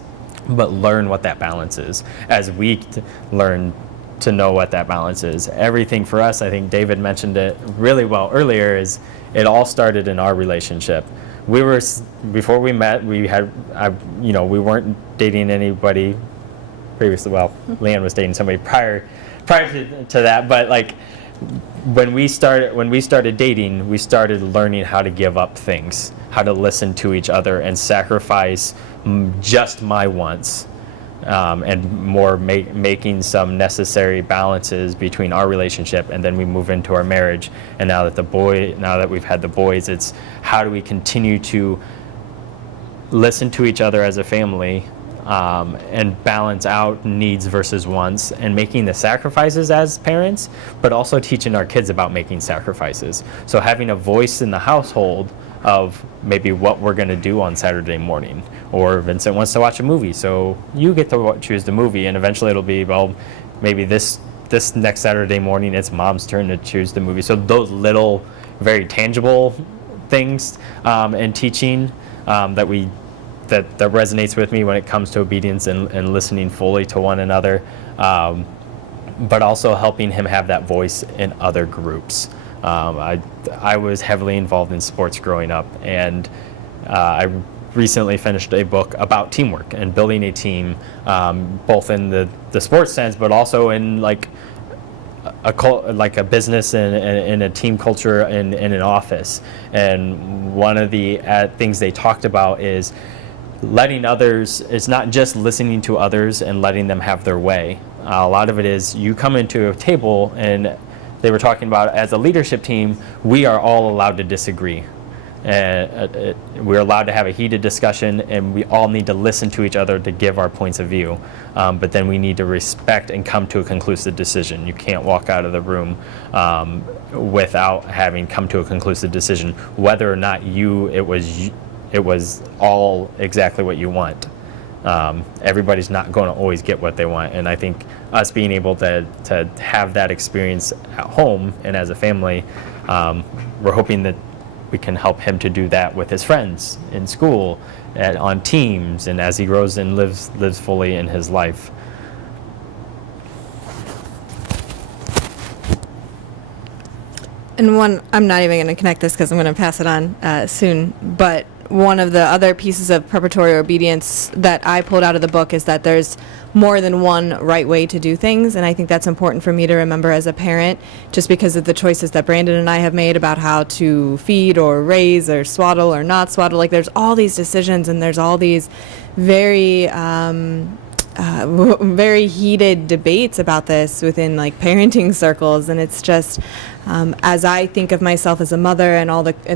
but learn what that balance is as we learn to know what that balance is. Everything for us, I think David mentioned it really well earlier, is it all started in our relationship. Before we met, we weren't dating anybody previously. Well, Leanne was dating somebody prior to that, but like, when we started dating, we started learning how to give up things, how to listen to each other and sacrifice just my wants, and more making some necessary balances between our relationship. And then we move into our marriage, and now that we've had the boys, it's how do we continue to listen to each other as a family, and balance out needs versus wants, and making the sacrifices as parents, but also teaching our kids about making sacrifices. So having a voice in the household of maybe what we're going to do on Saturday morning, or Vincent wants to watch a movie, so you get to choose the movie, and eventually it'll be, well, maybe this this next Saturday morning, it's mom's turn to choose the movie. So those little, very tangible things and teaching that resonates with me when it comes to obedience and listening fully to one another, but also helping him have that voice in other groups. I was heavily involved in sports growing up, and I recently finished a book about teamwork and building a team, both in the sports sense, but also in like a business and a team culture in an office. And one of the things they talked about is letting others. It's not just listening to others and letting them have their way. A lot of it is you come into a table, and they were talking about as a leadership team, we are all allowed to disagree. We're allowed to have a heated discussion, and we all need to listen to each other to give our points of view. But then we need to respect and come to a conclusive decision. You can't walk out of the room without having come to a conclusive decision, whether or not it was all exactly what you want. Everybody's not going to always get what they want, and I think us being able to have that experience at home and as a family, we're hoping that we can help him to do that with his friends in school, and on teams, and as he grows and lives fully in his life. And one, I'm not even going to connect this because I'm going to pass it on soon, but one of the other pieces of preparatory obedience that I pulled out of the book is that there's more than one right way to do things, and I think that's important for me to remember as a parent, just because of the choices that Brandon and I have made about how to feed or raise or swaddle or not swaddle. Like, there's all these decisions, and there's all these very very heated debates about this within like parenting circles, and it's just as I think of myself as a mother and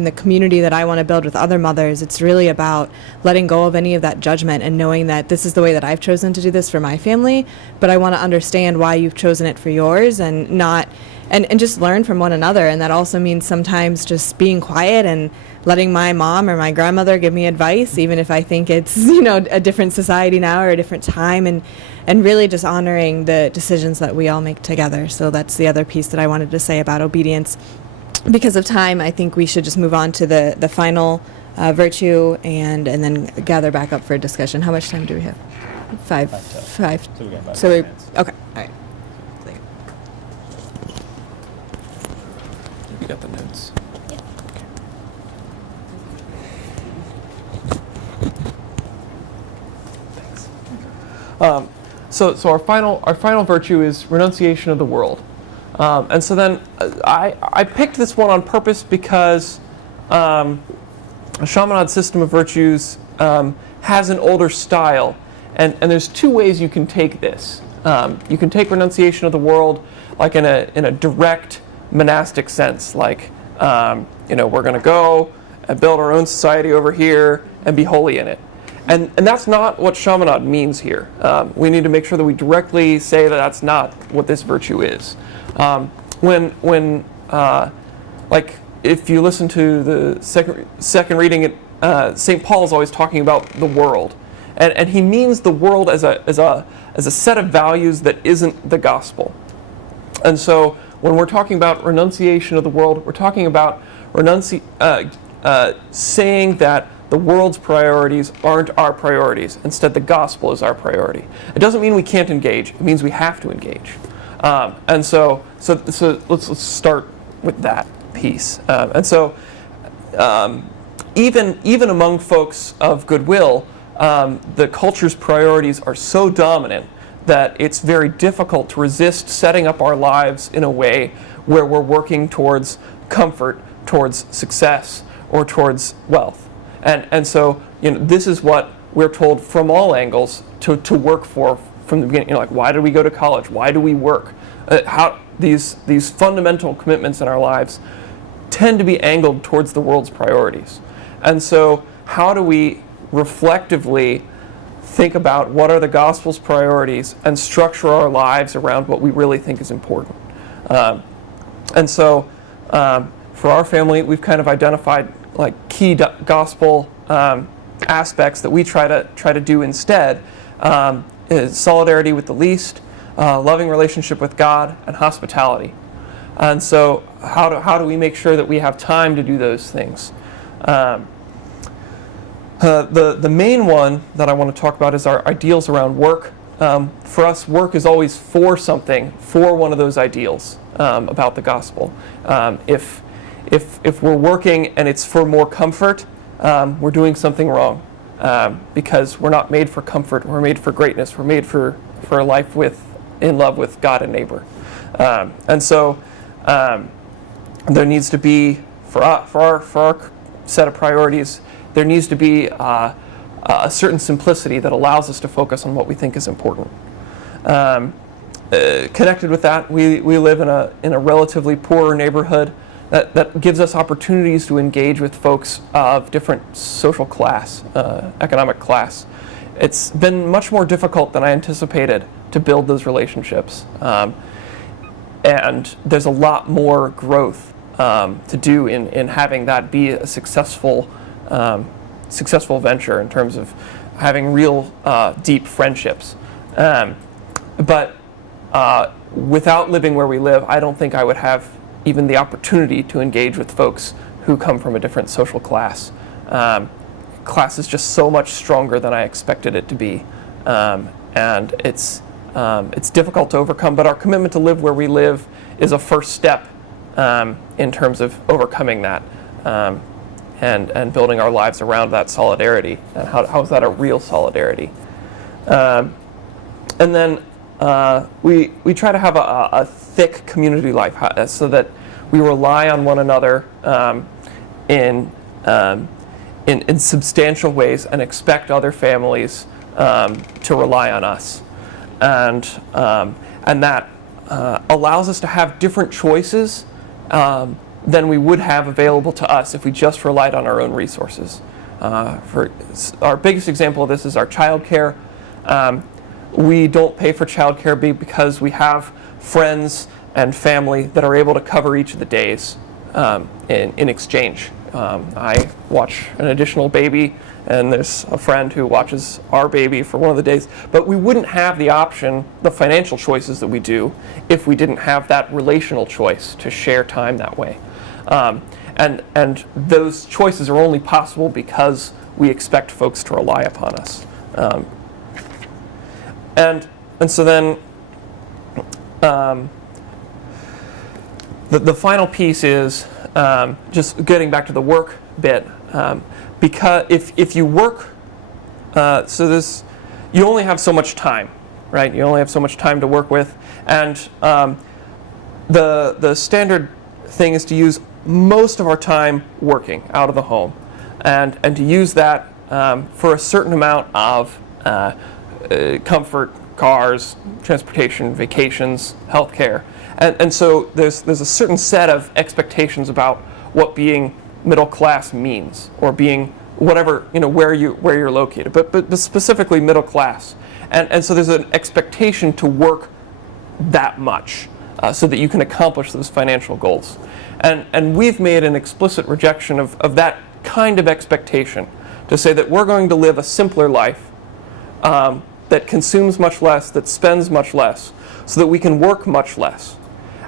the community that I want to build with other mothers, it's really about letting go of any of that judgment and knowing that this is the way that I've chosen to do this for my family, but I want to understand why you've chosen it for yours, and not and just learn from one another. And that also means sometimes just being quiet and letting my mom or my grandmother give me advice, even if I think it's, a different society now or a different time, and really just honoring the decisions that we all make together. So that's the other piece that I wanted to say about obedience. Because of time, I think we should just move on to the final virtue and then gather back up for a discussion. How much time do we have? Five. So we got about So 10 we, minutes. okay, all right. You got the notes. So our final virtue is renunciation of the world, and so then I picked this one on purpose because a Chaminade system of virtues has an older style, and there's two ways you can take this. You can take renunciation of the world like in a direct monastic sense, like we're going to go and build our own society over here and be holy in it. And that's not what Chaminade means here. We need to make sure that we directly say that that's not what this virtue is. Like if you listen to the second reading, St. Paul is always talking about the world, and he means the world as a set of values that isn't the gospel. And so when we're talking about renunciation of the world, we're talking about saying that the world's priorities aren't our priorities. Instead, the gospel is our priority. It doesn't mean we can't engage. It means we have to engage. And so let's start with that piece. Even among folks of goodwill, the culture's priorities are so dominant that it's very difficult to resist setting up our lives in a way where we're working towards comfort, towards success, or towards wealth. And so this is what we're told from all angles to work for from the beginning. Like, why do we go to college? Why do we work? How these fundamental commitments in our lives tend to be angled towards the world's priorities. And so how do we reflectively think about what are the gospel's priorities and structure our lives around what we really think is important? And so for our family, we've kind of identified like key gospel aspects that we try to do instead. Is solidarity with the least, loving relationship with God, and hospitality. And so how do we make sure that we have time to do those things? The main one that I want to talk about is our ideals around work. For us, work is always for something, for one of those ideals about the gospel. If we're working and it's for more comfort, we're doing something wrong, because we're not made for comfort. We're made for greatness. We're made for a life in love with God and neighbor. And so there needs to be, for our set of priorities, there needs to be a certain simplicity that allows us to focus on what we think is important. Connected with that, we live in a relatively poorer neighborhood that gives us opportunities to engage with folks of different social class, economic class. It's been much more difficult than I anticipated to build those relationships. And there's a lot more growth to do in having that be a successful venture in terms of having real deep friendships. But without living where we live, I don't think I would have even the opportunity to engage with folks who come from a different social class. Class is just so much stronger than I expected it to be. And it's difficult to overcome, but our commitment to live where we live is a first step in terms of overcoming that. And building our lives around that solidarity. And how is that a real solidarity? And then we try to have a thick community life so that we rely on one another in substantial ways and expect other families to rely on us. And that allows us to have different choices than we would have available to us if we just relied on our own resources. For our biggest example of this is our childcare. We don't pay for childcare because we have friends and family that are able to cover each of the days in exchange. I watch an additional baby, and there's a friend who watches our baby for one of the days. But we wouldn't have the option, the financial choices that we do, if we didn't have that relational choice to share time that way. And those choices are only possible because we expect folks to rely upon us. And so then the final piece is just getting back to the work bit. Because if you work, you only have so much time, right? You only have so much time to work with. And the standard thing is to use most of our time working out of the home, and to use that for a certain amount of comfort, cars, transportation, vacations, healthcare, and so there's a certain set of expectations about what being middle class means, or being whatever, where you're located, but specifically middle class, and so there's an expectation to work that much so that you can accomplish those financial goals. And we've made an explicit rejection of that kind of expectation, to say that we're going to live a simpler life that consumes much less, that spends much less, so that we can work much less.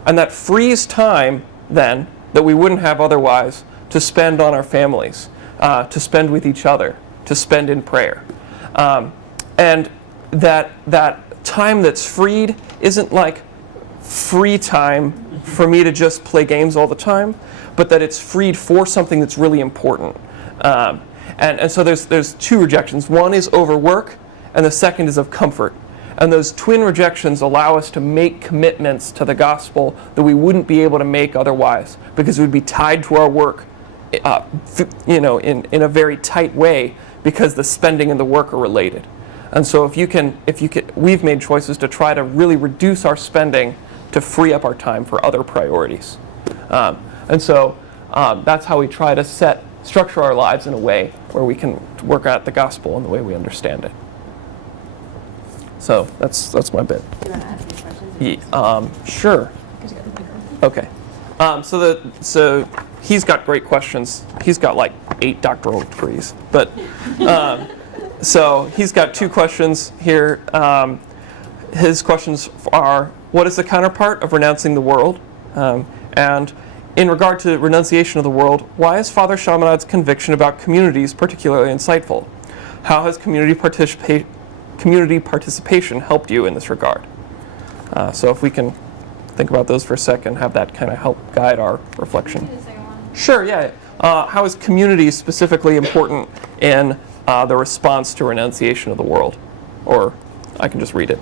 And that frees time, then, that we wouldn't have otherwise, to spend on our families, to spend with each other, to spend in prayer. And that time that's freed isn't like free time for me to just play games all the time, but that it's freed for something that's really important. And so there's two rejections. One is overwork, and the second is of comfort. And those twin rejections allow us to make commitments to the gospel that we wouldn't be able to make otherwise, because it would be tied to our work, in a very tight way, because the spending and the work are related. And so we've made choices to try to really reduce our spending to free up our time for other priorities. And so that's how we try to structure our lives in a way where we can work out the gospel in the way we understand it. So that's my bit. Do you want to ask these questions? Sure. Okay. So he's got great questions. He's got like 8 doctoral degrees, but so he's got 2 questions here. His questions are, what is the counterpart of renouncing the world? And in regard to renunciation of the world, why is Father Chaminade's conviction about communities particularly insightful? How has community participation helped you in this regard? So if we can think about those for a second, have that kind of help guide our reflection. Sure, yeah. How is community specifically important in the response to renunciation of the world? Or I can just read it.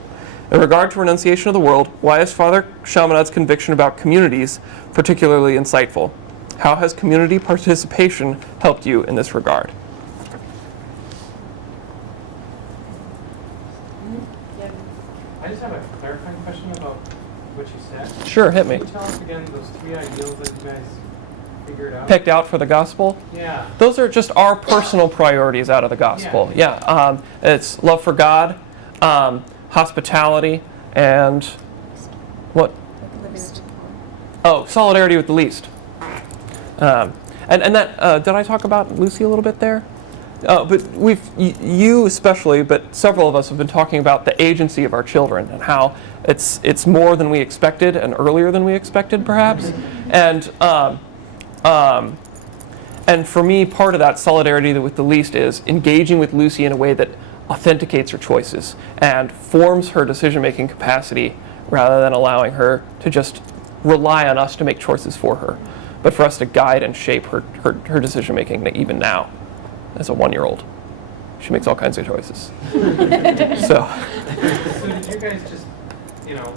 In regard to renunciation of the world, why is Father Chaminade's conviction about communities particularly insightful? How has community participation helped you in this regard? I just have a clarifying question about what you said. Sure, hit me. Can you tell us again those 3 ideals that you guys figured out? Picked out for the gospel? Yeah. Those are just our personal priorities out of the gospel. Yeah. It's love for God, hospitality, and what? Oh, solidarity with the least. And that, did I talk about Lucy a little bit there? But you especially, but several of us have been talking about the agency of our children and how it's more than we expected and earlier than we expected, perhaps. And for me, part of that solidarity with the least is engaging with Lucy in a way that authenticates her choices and forms her decision-making capacity rather than allowing her to just rely on us to make choices for her, but for us to guide and shape her decision-making even now as a 1-year-old. She makes all kinds of choices. So did you guys just,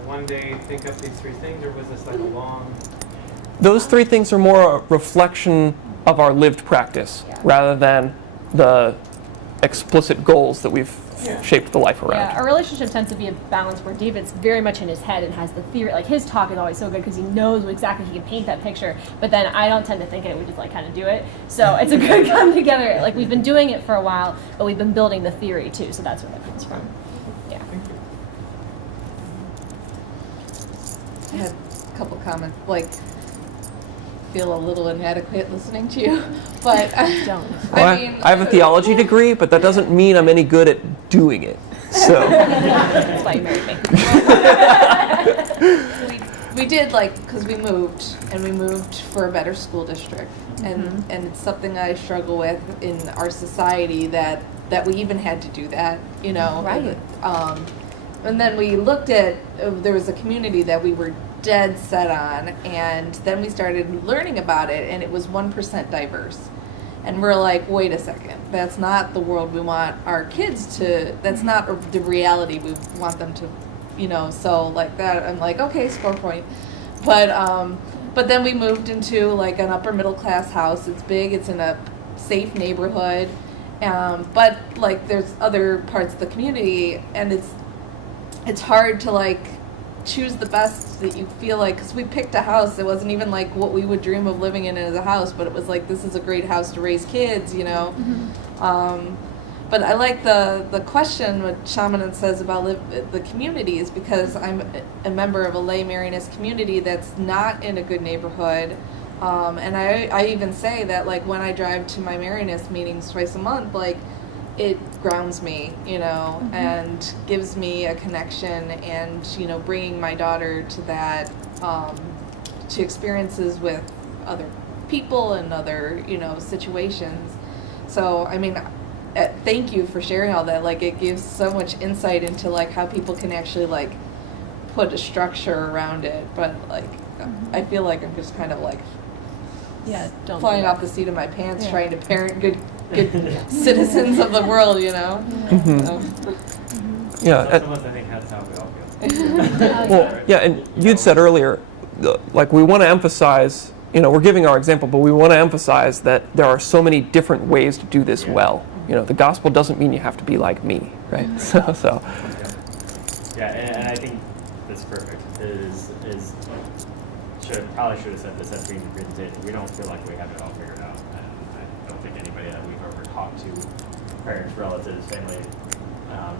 one day think up these 3 things, or was this like a long... Those 3 things are more a reflection of our lived practice rather than the explicit goals that we've shaped the life around. Yeah, our relationship tends to be a balance where David's very much in his head and has the theory. Like, his talk is always so good because he knows exactly, he can paint that picture, but then I don't tend to think it, we just kind of do it. So it's a good come together. Like, we've been doing it for a while, but we've been building the theory too, so that's where that comes from. Yeah. I had a couple comments, feel a little inadequate listening to you, but don't. I have a theology degree, but that doesn't mean I'm any good at doing it. So that's why you married me. we did because we moved for a better school district, and it's something I struggle with in our society that we even had to do that, Right. And then we looked at there was a community that we were dead set on, and then we started learning about it, and it was 1% diverse, and we're like, wait a second, that's not the world we want our kids to, that's not the reality we want them to, so like that, I'm like, okay, score point. But then we moved into an upper middle class house. It's big, it's in a safe neighborhood, but there's other parts of the community, and it's hard to choose the best that you feel because we picked a house. It wasn't even what we would dream of living in as a house, but it was this is a great house to raise kids, But I like the question what Chaminade says about the communities, because I'm a member of a lay Marianist community that's not in a good neighborhood. And I even say that when I drive to my Marianist meetings twice a month, it grounds me, and gives me a connection, and, bringing my daughter to that, to experiences with other people and other, situations. So, thank you for sharing all that. It gives so much insight into, how people can actually, put a structure around it. But, I feel like I'm just kind of, don't flying off the seat of my pants trying to parent good citizens of the world, Mm-hmm. So. Yeah. Sometimes I think that's how we all feel. Well, yeah, and you'd said earlier, we want to emphasize, we're giving our example, but we want to emphasize that there are so many different ways to do this well. The gospel doesn't mean you have to be like me, right? So. Yeah, and I think that's perfect. Probably should have said this at the presentation. We don't feel like we have it all figured out. I don't think anybody that we've ever talked to, parents, relatives, family,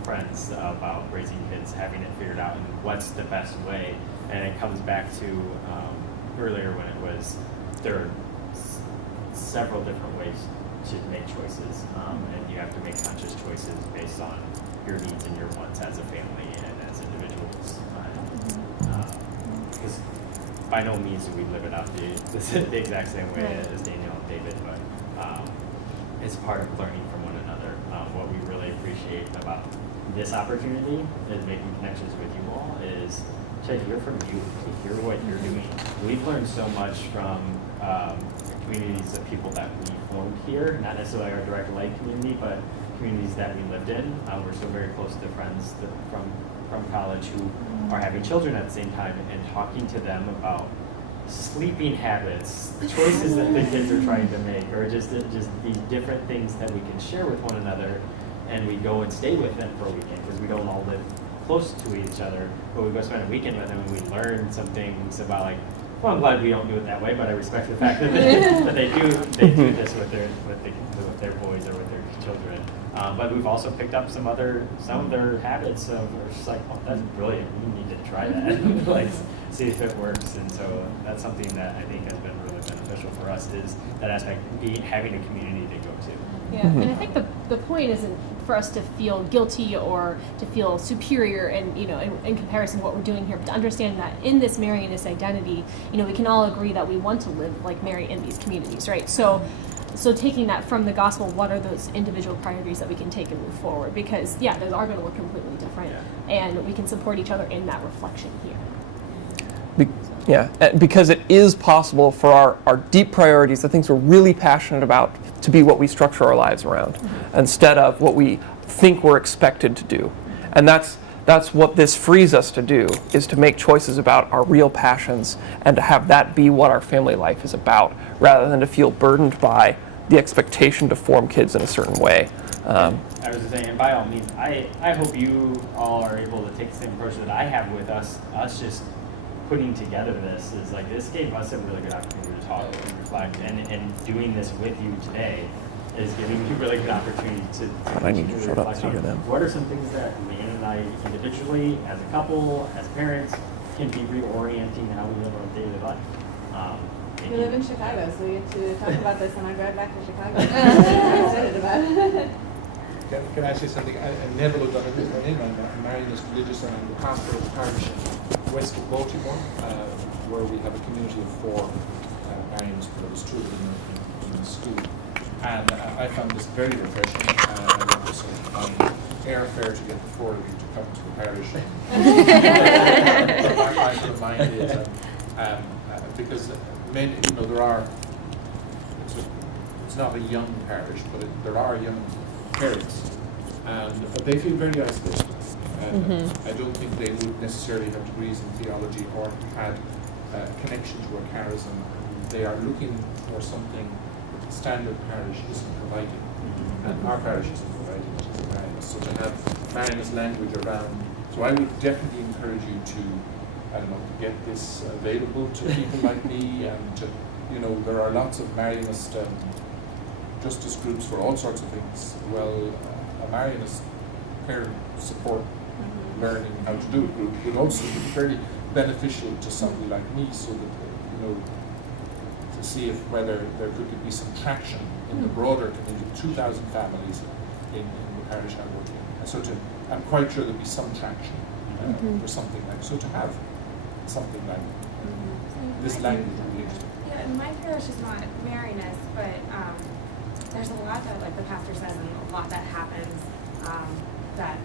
friends, about raising kids, having it figured out and what's the best way. And it comes back to earlier when it was there are several different ways to make choices, and you have to make conscious choices based on your needs and your wants as a family and as individuals. by no means do we live it out the exact same way as Danielle and David, but it's part of learning from one another. What we really appreciate about this opportunity is making connections with you all is to hear from you, to hear what you're doing. We've learned so much from communities of people that we formed here, not necessarily our direct light community, but communities that we lived in. We're so very close to friends from college who are having children at the same time, and talking to them about sleeping habits, choices that the kids are trying to make, or just these different things that we can share with one another, and we go and stay with them for a weekend because we don't all live close to each other, but we go spend a weekend with them and we learn some things about, like, well, I'm glad we don't do it that way, but I respect the fact that they do this with their boys or with their children. But we've also picked up some of their habits of just like, oh, that's brilliant. We need to try that, like see if it works. And so that's something that I think has been really beneficial for us, is that aspect, having a community to go to. Yeah, and I think the point isn't for us to feel guilty or to feel superior in comparison to what we're doing here, but to understand that in this Marianist identity, we can all agree that we want to live like Mary in these communities, right? So taking that from the gospel, what are those individual priorities that we can take and move forward? Because those are going to look completely different, and we can support each other in that reflection here. Because it is possible for our deep priorities, the things we're really passionate about, to be what we structure our lives around, instead of what we think we're expected to do. And that's what this frees us to do, is to make choices about our real passions and to have that be what our family life is about, rather than to feel burdened by the expectation to form kids in a certain way. I was just saying, and by all means, I hope you all are able to take the same approach that I have with us just putting together this. Is like, this gave us a really good opportunity to talk and reflect, and doing this with you today is giving you a really good opportunity to I need to shut up to hear them. What are some things that Leanne and I individually, as a couple, as parents, can be reorienting how we live our daily life? We live in Chicago, so we get to talk about this on our drive back to Chicago. I'm excited about it. Can I say something? I never looked at it. I'm Marianist religious, and I'm the pastor of the parish in west of Baltimore, where we have a community of 4 Marianists, but there's 2 of them in the school. And I found this very refreshing. I went to sort of find airfare to get the 4 of you to come to the parish. My sort of mind is, because many, there are, it's not a young parish, but there are young parents, and they feel very isolated. I don't think they would necessarily have degrees in theology or had a connection to a charism. They are looking for something that the standard parish isn't providing, and our parish isn't providing it. So to have Marianist language around, so I would definitely encourage you to, to get this available to people like me, and to, there are lots of Marianist justice groups for all sorts of things. Well, a Marianist parent support learning how to do it group would also be very beneficial to somebody like me, so that, to see if whether there could be some traction in the broader community, 2,000 families in the parish I work in. So I'm quite sure there'll be some traction for something like, so to have something like this language would be interesting. Yeah, and my parish is not Marianist, but there's a lot that, like the pastor says, and a lot that happens that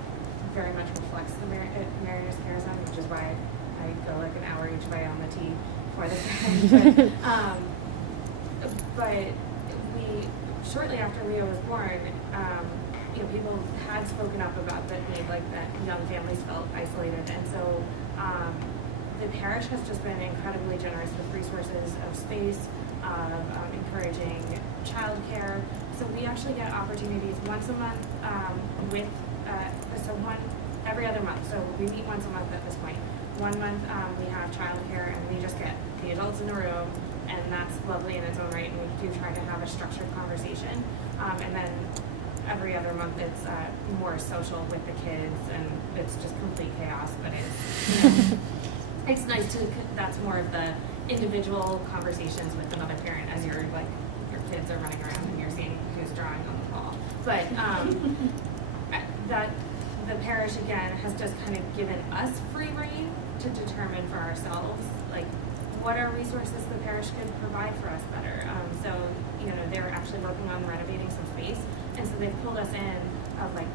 very much reflects the Marianist charism, which is why I go like an hour each way on the T for this. But we, shortly after Leo was born, people had spoken up about that, like that young families felt isolated, and so the parish has just been incredibly generous with resources of space, of encouraging childcare. So we actually get opportunities once a month every other month. So we meet once a month at this point. 1 month we have childcare, and we just get the adults in the room, and that's lovely in its own right. And we do try to have a structured conversation. And then every other month it's more social with the kids, and it's just complete chaos. But it's nice to. That's more of the individual conversations with another parent as your kids are running around and you're seeing who's drawing on the wall. But that the parish again has just kind of given us free rein to determine for ourselves like what are resources the parish could provide for us better. So, you know, they're actually working on renovating some space, and so they've pulled us in of like,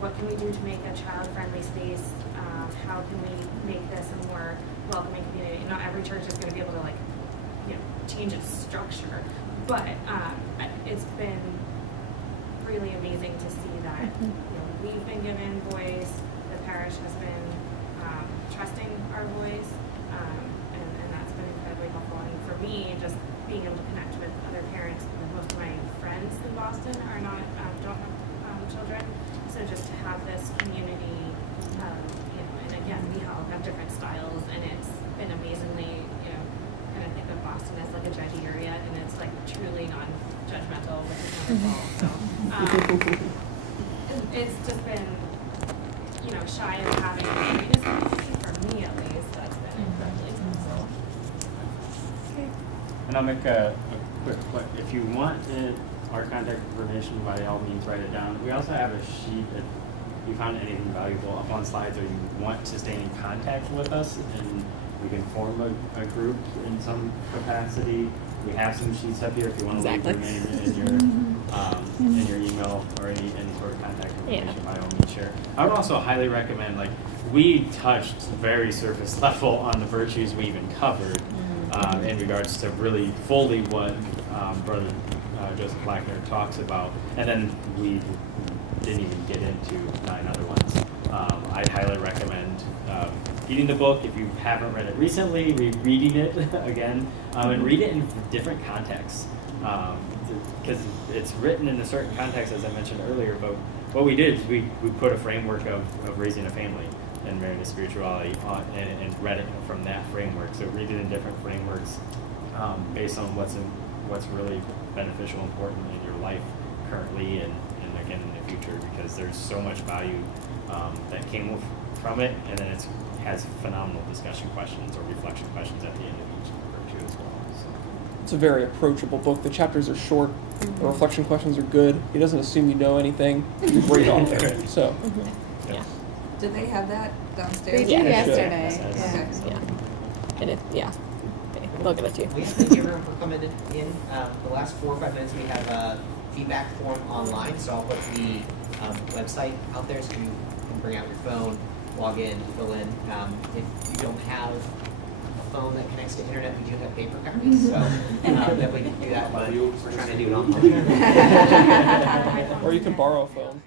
what can we do to make a child-friendly space? How can we make this a more welcoming community? Not every church is going to be able to like, you know, change its structure, but it's been really amazing to see that you know, we've been given voice, the parish has been trusting our voice, and that's been incredibly helpful. And for me, just being able to connect with other parents, because most of my friends in Boston are not don't have children, so just to have this community, you know, and again, we all have different styles, and it's been amazingly, you know, kind of think of Boston as like a judgy area, and it's like truly non-judgmental, which is wonderful. So it's just been, you know, shy of having a community, for me at least, that's been incredibly helpful. And I'll make a quick point. If you want our contact information, by all means write it down. We also have a sheet if you found anything valuable up on slides, or you want to stay in contact with us and we can form a group in some capacity. We have some sheets up here if you want to leave your name in your email or any sort of contact information, by all means share. I would also highly recommend, like, we touched very surface level on the virtues we even covered in regards to really fully what Brother Joseph Blackner talks about, and then we didn't even get into 9 other ones. I'd highly recommend reading the book if you haven't read it recently, rereading it again, and read it in different contexts, because it's written in a certain context, as I mentioned earlier. But what we did is we put a framework of raising a family and Marianist spirituality on, and read it from that framework. So read it in different frameworks based on what's really beneficial, important in your life currently, and again in the future, because there's so much value that came from it, and then it has phenomenal discussion questions or reflection questions at the end of each virtue as well. So. It's a very approachable book. The chapters are short. The reflection questions are good. He doesn't assume you know anything. He's a great author. So. Yeah. Did they have that downstairs? They did yesterday. They'll give it to you. Lisa, thank you everyone for coming in. The last 4 or 5 minutes we have a feedback form online, so I'll put the website out there so you can bring out your phone, log in, fill in. If you don't have a phone that connects to internet, we do have paper copies, so definitely do that, but we're trying to do it online. Or you can borrow a phone.